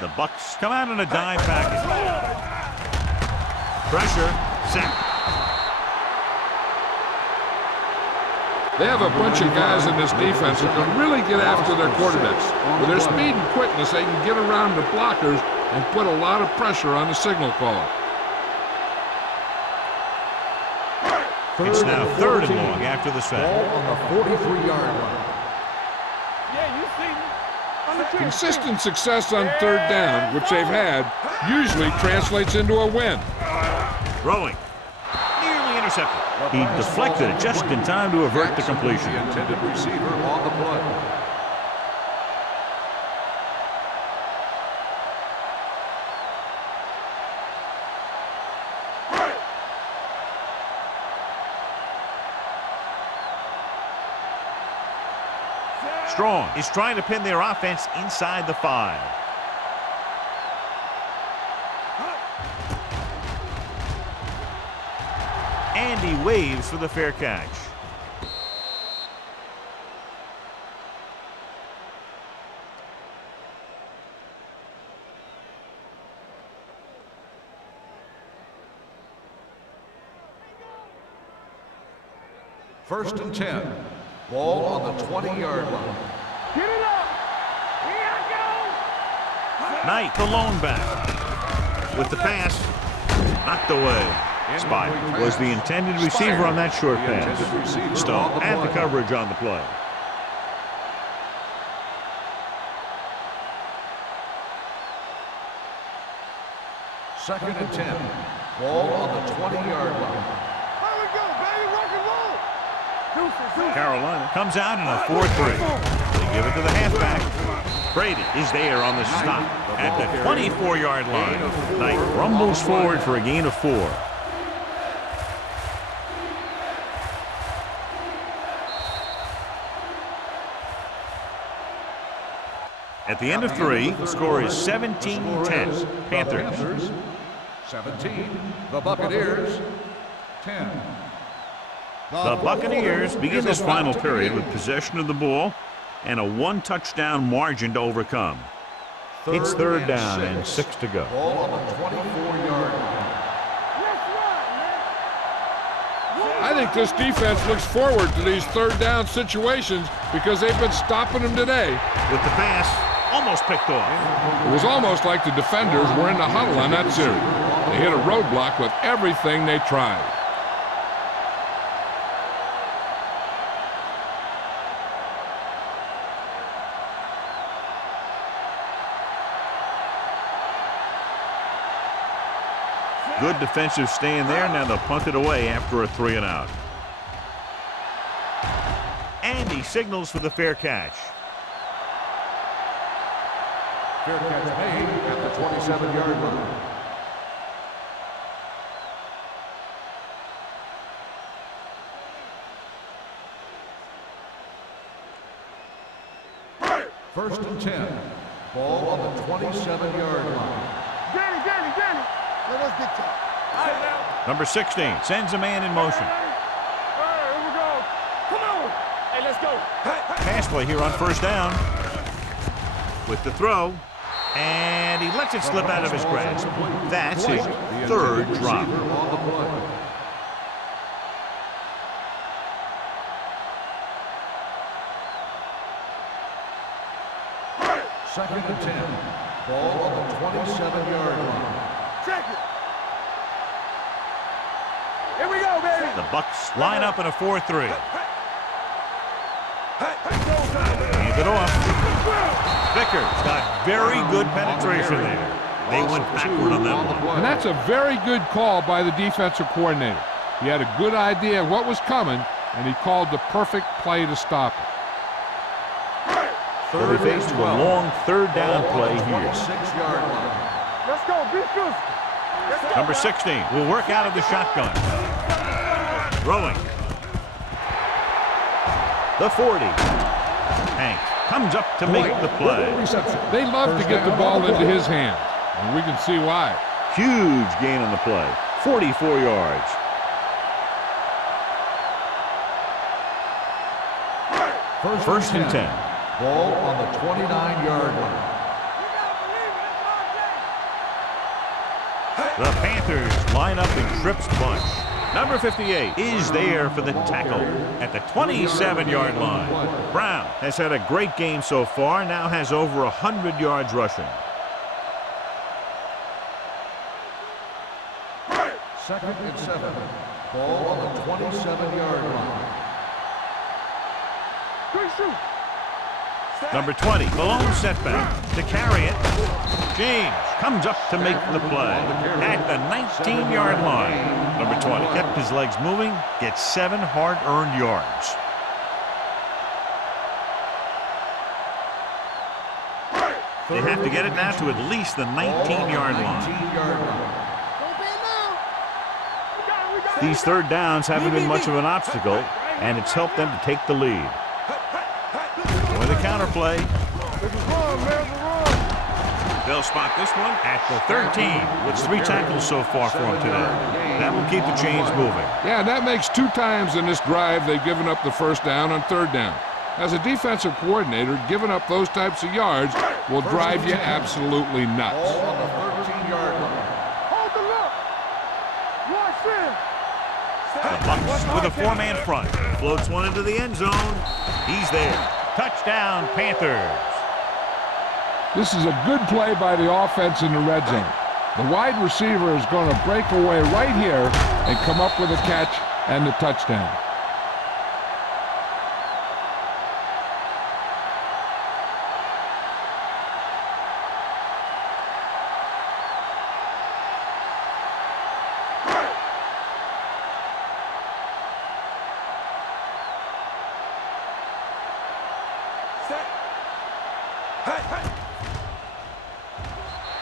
The Bucks come out in a dime package. Pressure, sack. They have a bunch of guys in this defense who can really get after their quarterbacks. With their speed and quickness, they can get around the blockers and put a lot of pressure on the signal caller. It's now 3rd and long after the sack. Ball on the 43-yard line. Yeah, you see me. On the tree. Consistent success on 3rd down, which they've had, usually translates into a win. Throwing. Nearly intercepted. He deflected it just in time to avert the completion. The intended receiver on the play. Strong is trying to pin their offense inside the 5. And he waves for the fair catch. First and 10. Ball on the 20-yard line. Get it up. Here I go. Knight, the lone back. With the pass, knocked away. Spy was the intended receiver on that short pass. Stone and the coverage on the play. Second and 10. Ball on the 20-yard line. Here we go, baby. Rock and roll. Deuces. Carolina comes out in a 4-3. They give it to the halfback. Brady is there on the stop at the 24-yard line. Knight rumbles forward for a gain of 4. At the end of 3, the score is 17-10. Panthers. 17. The Buccaneers. 10. The Buccaneers begin this final period with possession of the ball and a 1-touchdown margin to overcome. It's third down and 6 to go. Ball on the 24-yard line. I think this defense looks forward to these third down situations because they've been stopping them today. With the pass, almost picked off. It was almost like the defenders were in the huddle on that series. They hit a roadblock with everything they tried. Good defensive stand there. Now they'll punt it away after a 3-and-out. And he signals for the fair catch. Fair catch made at the 27-yard line. First and 10. Ball on the 27-yard line. Danny. Let us get to it. Number 16 sends a man in motion. All right, here we go. Come on. Hey, let's go. Pass play here on first down. With the throw. And he lets it slip out of his grasp. That's his third drop. On the play. Second and 10. Ball on the 27-yard line. Check it. Here we go, baby. The Bucs line up in a 4-3. Hands it off. Vickers got very good penetration there. They went backward on that one. And that's a very good call by the defensive coordinator. He had a good idea of what was coming, and he called the perfect play to stop it. So they face to a long third down play here. 26-yard line. Let's go, be good. Number 16 will work out of the shotgun. Throwing. The 40. Hank comes up to make the play. They love to get the ball into his hands, and we can see why. Huge gain on the play. 44 yards. First and 10. Ball on the 29-yard line. The Panthers line up in Tripp's bunch. Number 58 is there for the tackle at the 27-yard line. Brown has had a great game so far, now has over 100 yards rushing. Second and 7. Ball on the 27-yard line. Quick shoot. Number 20, the lone setback. To carry it, James comes up to make the play at the 19-yard line. Number 20 kept his legs moving, gets 7 hard-earned yards. They have to get it now to at least the 19-yard line. These third downs haven't been much of an obstacle, and it's helped them to take the lead. With a counterplay. This is wrong, man. It's wrong. They'll spot this one at the 13. With 3 tackles so far for him today. That will keep the chains moving. Yeah, that makes 2 times in this drive they've given up the first down on 3rd down. As a defensive coordinator, giving up those types of yards will drive you absolutely nuts. Ball on the 13-yard line. Hold the look. Watch in. The Bucs with a 4-man front. Floats one into the end zone. He's there. Touchdown, Panthers. This is a good play by the offense in the red zone. The wide receiver is going to break away right here and come up with a catch and the touchdown.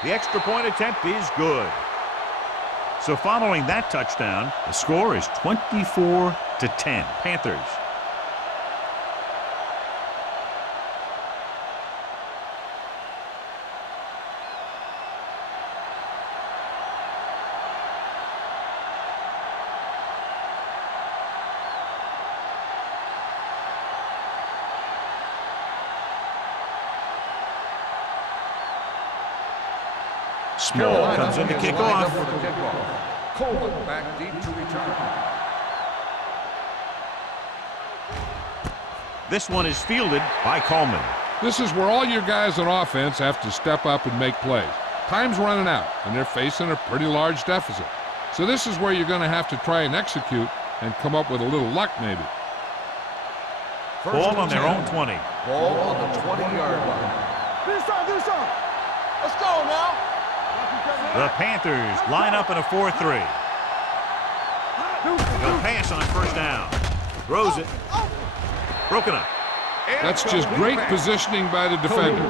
The extra point attempt is good. So following that touchdown, the score is 24-10. Panthers. Small comes in to kick off. Coleman back deep to return. This one is fielded by Coleman. This is where all your guys on offense have to step up and make plays. Time's running out, and they're facing a pretty large deficit. So this is where you're going to have to try and execute and come up with a little luck maybe. Ball on their own 20. Ball on the 20-yard line. Do something. Let's go now. The Panthers line up in a 4-3. They'll pass on 1st down. Throws it. Broken up. That's just great positioning by the defender.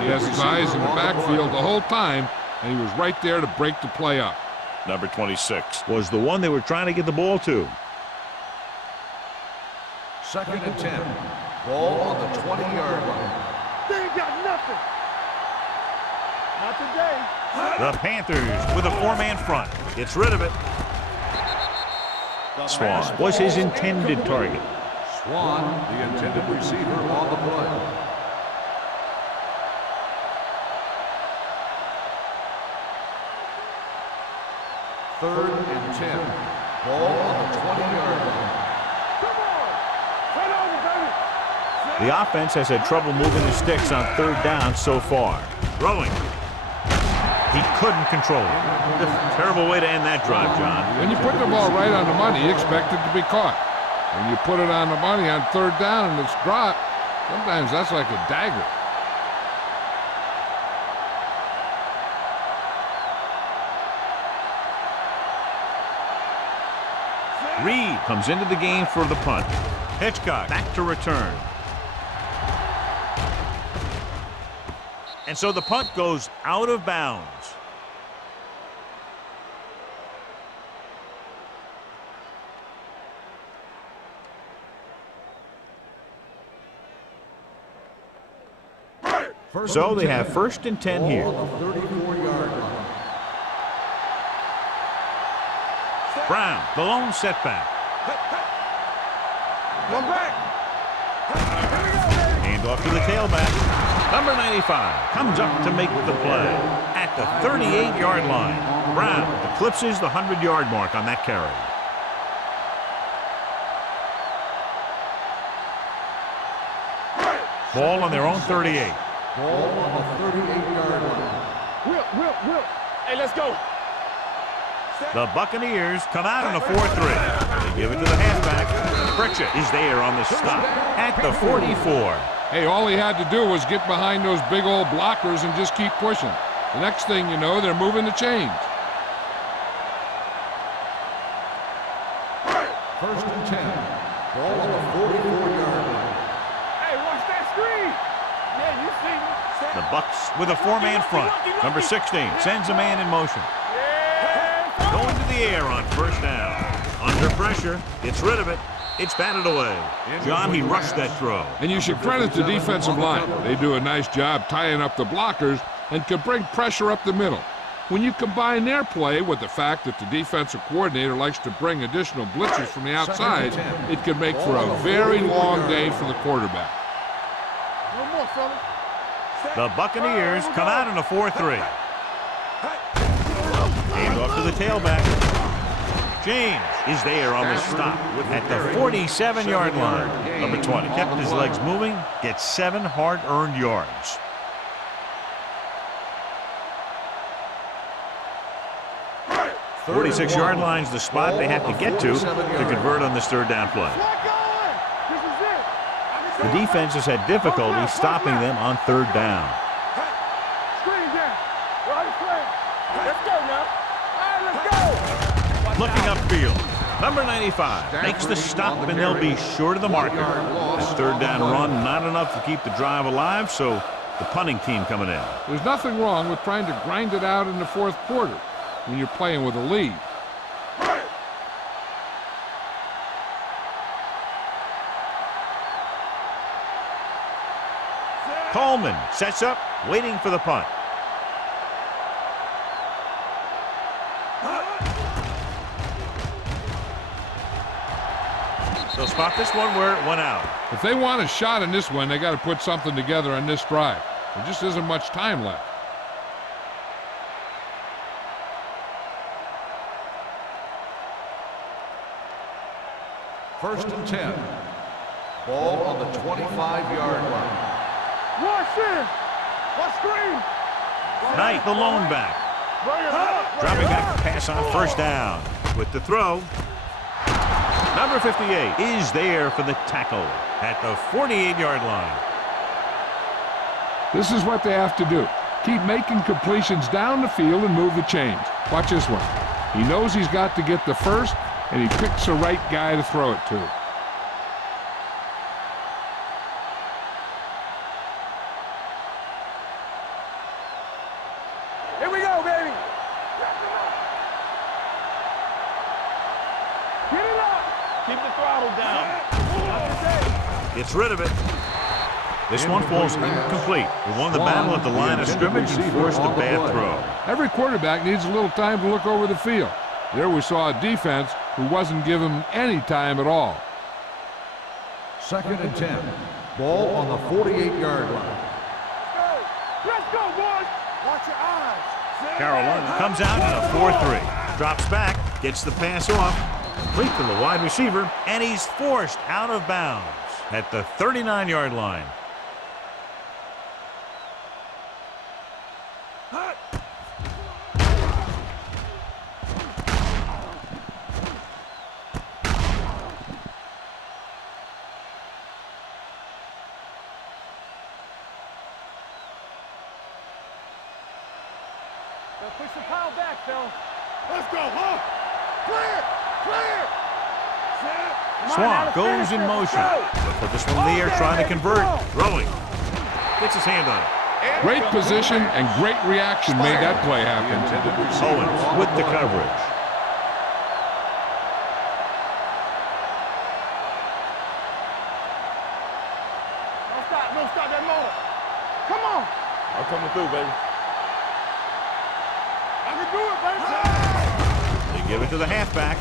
He has his eyes in the backfield the whole time, and he was right there to break the play up. Number 26 was the one they were trying to get the ball to. 2nd and 10. Ball on the 20-yard line. They ain't got nothing. Not today. The Panthers with a 4-man front. Gets rid of it. Swan was his intended target. Swan, the intended receiver on the play. Third and 10. Ball on the 20-yard line. Come on. Turn over, baby. The offense has had trouble moving the sticks on 3rd down so far. Throwing. He couldn't control it. Terrible way to end that drive, John. When you put the ball right on the money, you expect it to be caught. When you put it on the money on 3rd down and it's dropped, sometimes that's like a dagger. Reed comes into the game for the punt. Hitchcock back to return. And so the punt goes out of bounds. So they have 1st and 10 here. 34-yard line. Brown, the lone setback. Come back. Hand off to the tailback. Number 95 comes up to make the play at the 38-yard line. Brown eclipses the 100-yard mark on that carry. Ball on their own 38. Ball on the 38-yard line. Will. Hey, let's go. The Buccaneers come out in a 4-3. They give it to the halfback. Pritchett is there on the stop at the 44. Hey, all he had to do was get behind those big old blockers and just keep pushing. The next thing you know, they're moving the chains. 1st and 10. Ball on the 44-yard line. Hey, watch that screen. Yeah, you see me. The Bucs with a 4-man front. Number 16 sends a man in motion. Going to the air on 1st down. Under pressure, gets rid of it. It's batted away. John, he rushed that throw. And you should credit the defensive line. They do a nice job tying up the blockers and can bring pressure up the middle. When you combine their play with the fact that the defensive coordinator likes to bring additional blitzers from the outside, it can make for a very long day for the quarterback. One more, fellas. The Buccaneers come out in a 4-3. Hand off to the tailback. James is there on the stop at the 47-yard line. Number 20 kept his legs moving, gets 7 hard-earned yards. The 46-yard line's the spot they have to get to convert on this third down play. The defense has had difficulty stopping them on third down. Let's go now. All right, let's go. Looking upfield, number 95 makes the stop, and they'll be short of the marker. That third down run, not enough to keep the drive alive, so the punting team coming in. There's nothing wrong with trying to grind it out in the fourth quarter when you're playing with a lead. Coleman sets up, waiting for the punt. They'll spot this one where it went out. If they want a shot in this one, they got to put something together on this drive. There just isn't much time left. First and 10. Ball on the 25-yard line. Watch in. Watch screen. Knight, the lone back. Dropping back to pass on first down. With the throw, number 58 is there for the tackle at the 48-yard line. This is what they have to do. Keep making completions down the field and move the chains. Watch this one. He knows he's got to get the first, and he picks the right guy to throw it to. Here we go, baby. Get it up. Keep the throttle down. Gets rid of it. This one falls incomplete. He won the battle at the line of scrimmage and forced a bad throw. Every quarterback needs a little time to look over the field. There we saw a defense who wasn't given him any time at all. Second and 10. Ball on the 48-yard line. Let's go, boys. Watch your eyes. Carolina comes out in a 4-3. Drops back, gets the pass off, complete to the wide receiver, and he's forced out of bounds at the 39-yard line. Push the pile back, Phil. Let's go, huh? Clear! Clear! Swamp goes in motion. They'll put this one in the air, trying to convert. Throwing. Gets his hand on it. Great position and great reaction made that play happen. Owens with the coverage. No stop that motor. Come on. I'm coming through, baby. I can do it, baby. They give it to the halfback.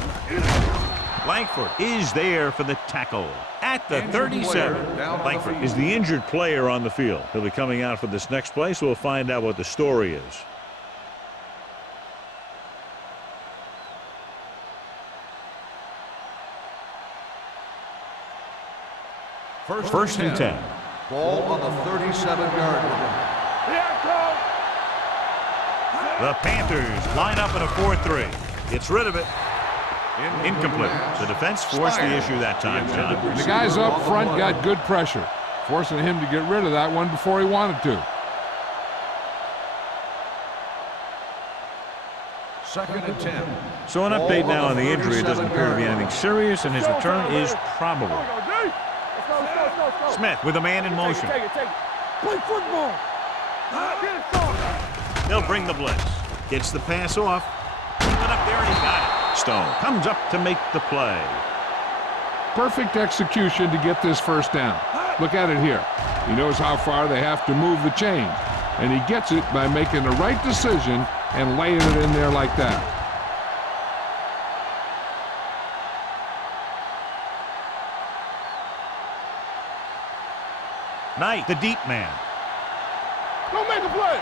Langford is there for the tackle at the 37. Langford is the injured player on the field. He'll be coming out for this next play, so we'll find out what the story is. First and 10. Ball on the 37-yard line. The Panthers line up in a 4-3. Gets rid of it. Incomplete. The defense forced the issue that time, John. And the guys up front got good pressure, forcing him to get rid of that one before he wanted to. Second and 10. So an update now on the injury. It doesn't appear to be anything serious, and his return is probable. Smith with a man in motion. Take it. Play football. Get it, Stone. They'll bring the blitz. Gets the pass off. He went up there and he got it. Stone comes up to make the play. perfect execution to get this first down. Look at it here. He knows how far they have to move the chains, and he gets it by making the right decision and laying it in there like that. Knight, the deep man. Don't make a play.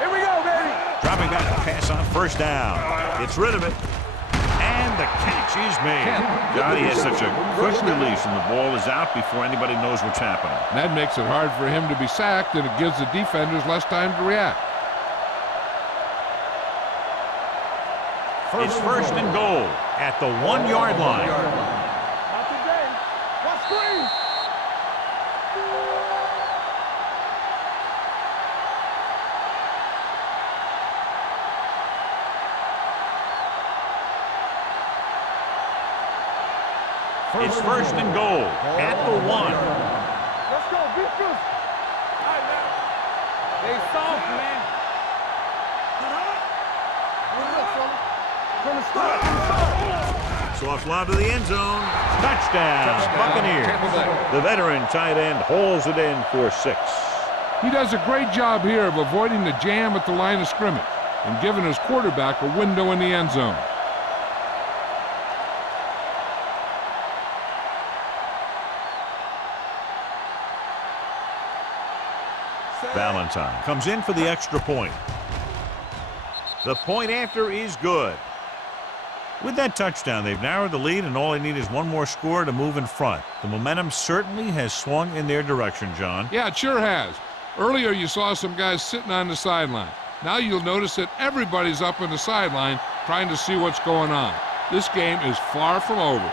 Here we go, baby. Dropping back to pass on first down. Gets rid of it. And the catch is made. Johnny has such a quick release, and the ball is out before anybody knows what's happening. That makes it hard for him to be sacked, and it gives the defenders less time to react. It's first and goal at the 1-yard line. Not today. Watch screen. It's first and goal at the 1. Let's go. Beat this. All right, man. They soft, man. From the start. Soft lob to the end zone. Touchdown, Buccaneers. The veteran tight end hauls it in for 6. He does a great job here of avoiding the jam at the line of scrimmage and giving his quarterback a window in the end zone. Valentine comes in for the extra point. The point after is good. With that touchdown, they've narrowed the lead, and all they need is one more score to move in front. The momentum certainly has swung in their direction, John. Yeah, it sure has. Earlier, you saw some guys sitting on the sideline. Now you'll notice that everybody's up on the sideline trying to see what's going on. This game is far from over.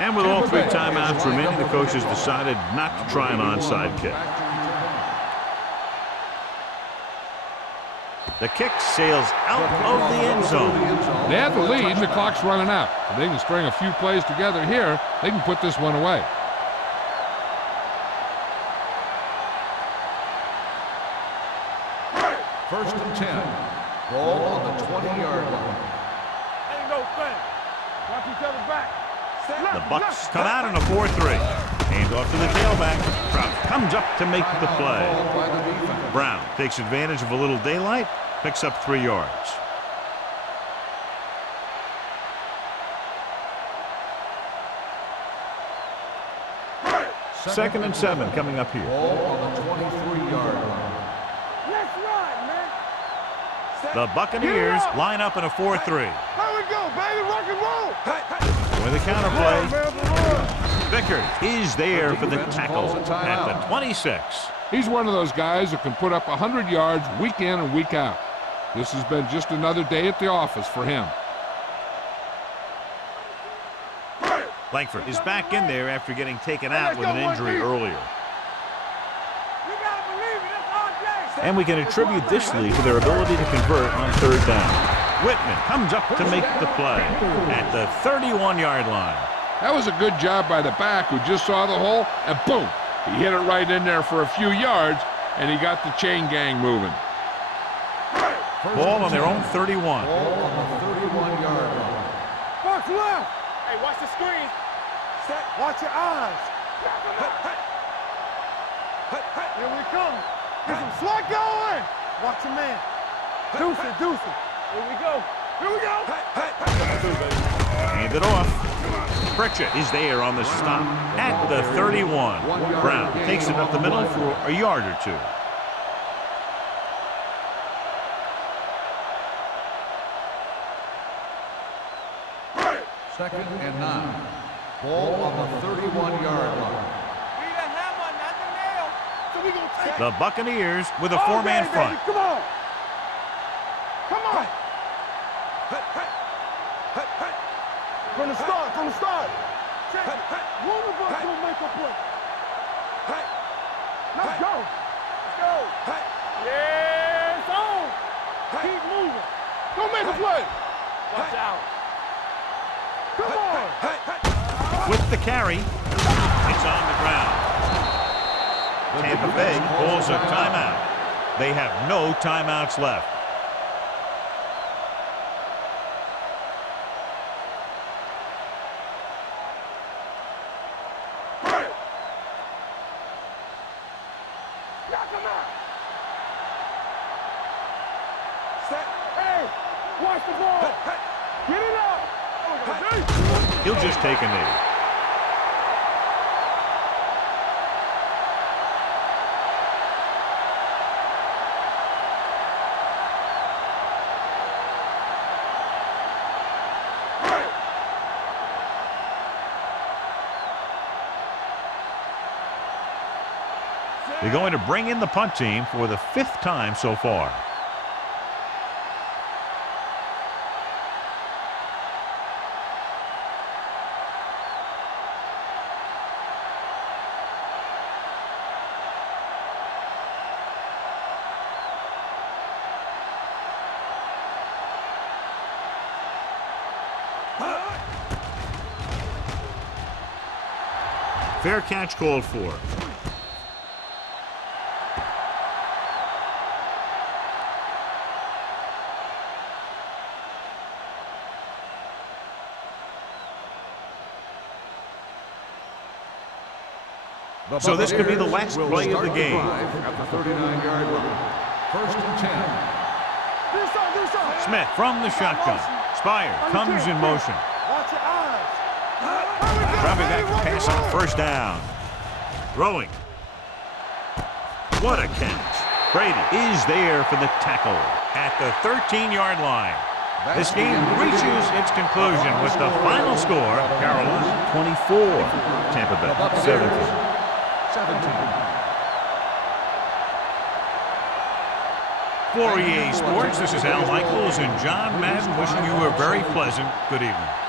And with all 3 timeouts remaining, the coaches decided not to try an onside kick. The kick sails out of the end zone. They have the lead, and the clock's running out. If they can string a few plays together here, they can put this one away. First and 10. Ball on the 20-yard line. Ain't no thing. Watch each other back. The Bucs come out in a 4-3. Hand off to the tailback. Trout comes up to make the play. Brown takes advantage of a little daylight, picks up 3 yards. Second and 7 coming up here. Ball on the 23-yard line. Let's run, man. The Buccaneers line up in a 4-3. Here we go, baby. Rock and roll. With a counterplay, Vickers is there for the tackle at the 26. He's one of those guys that can put up 100 yards week in and week out. This has been just another day at the office for him. Langford is back in there after getting taken out with an injury earlier. And we can attribute this lead to their ability to convert on 3rd down. Whitman comes up to make the play at the 31-yard line. That was a good job by the back who just saw the hole, and boom, he hit it right in there for a few yards, and he got the chain gang moving. Ball on their own 31. Ball on the 31-yard line. Box left. Hey, watch the screen. Set. Watch your eyes. Here we come. Get some slot going. Watch your man. Deuce it, deuce it. Here we go. Here we go. Hand it off. Pritchett is there on the stop at the 31. Brown takes it up the middle for a yard or 2. Second and 9. Ball on the 31-yard line. The Buccaneers with a 4-man front. Come on. Come on. From the start, from the start. Check it. One of us will make a play. Let's go. Let's go. Yeah, it's on. Keep moving. Don't make a play. Watch out. Come on. with the carry. It's on the ground. Tampa Bay calls a timeout. They have no timeouts left. Hey, watch the ball. Get it out. He'll just take a knee. They're going to bring in the punt team for the 5th time so far. Fair catch called for. So this could be the last play of the game. At the 39-yard line. 1st and 10. Smith from the shotgun. Spire comes in motion. Watch your eyes. Dropping back to pass on 1st down. Throwing. What a catch. Brady is there for the tackle at the 13-yard line. This game reaches its conclusion with the final score, Carolina 24, Tampa Bay 17. 17. For EA Sports, this is Al Michaels and John Madden wishing you a very pleasant good evening.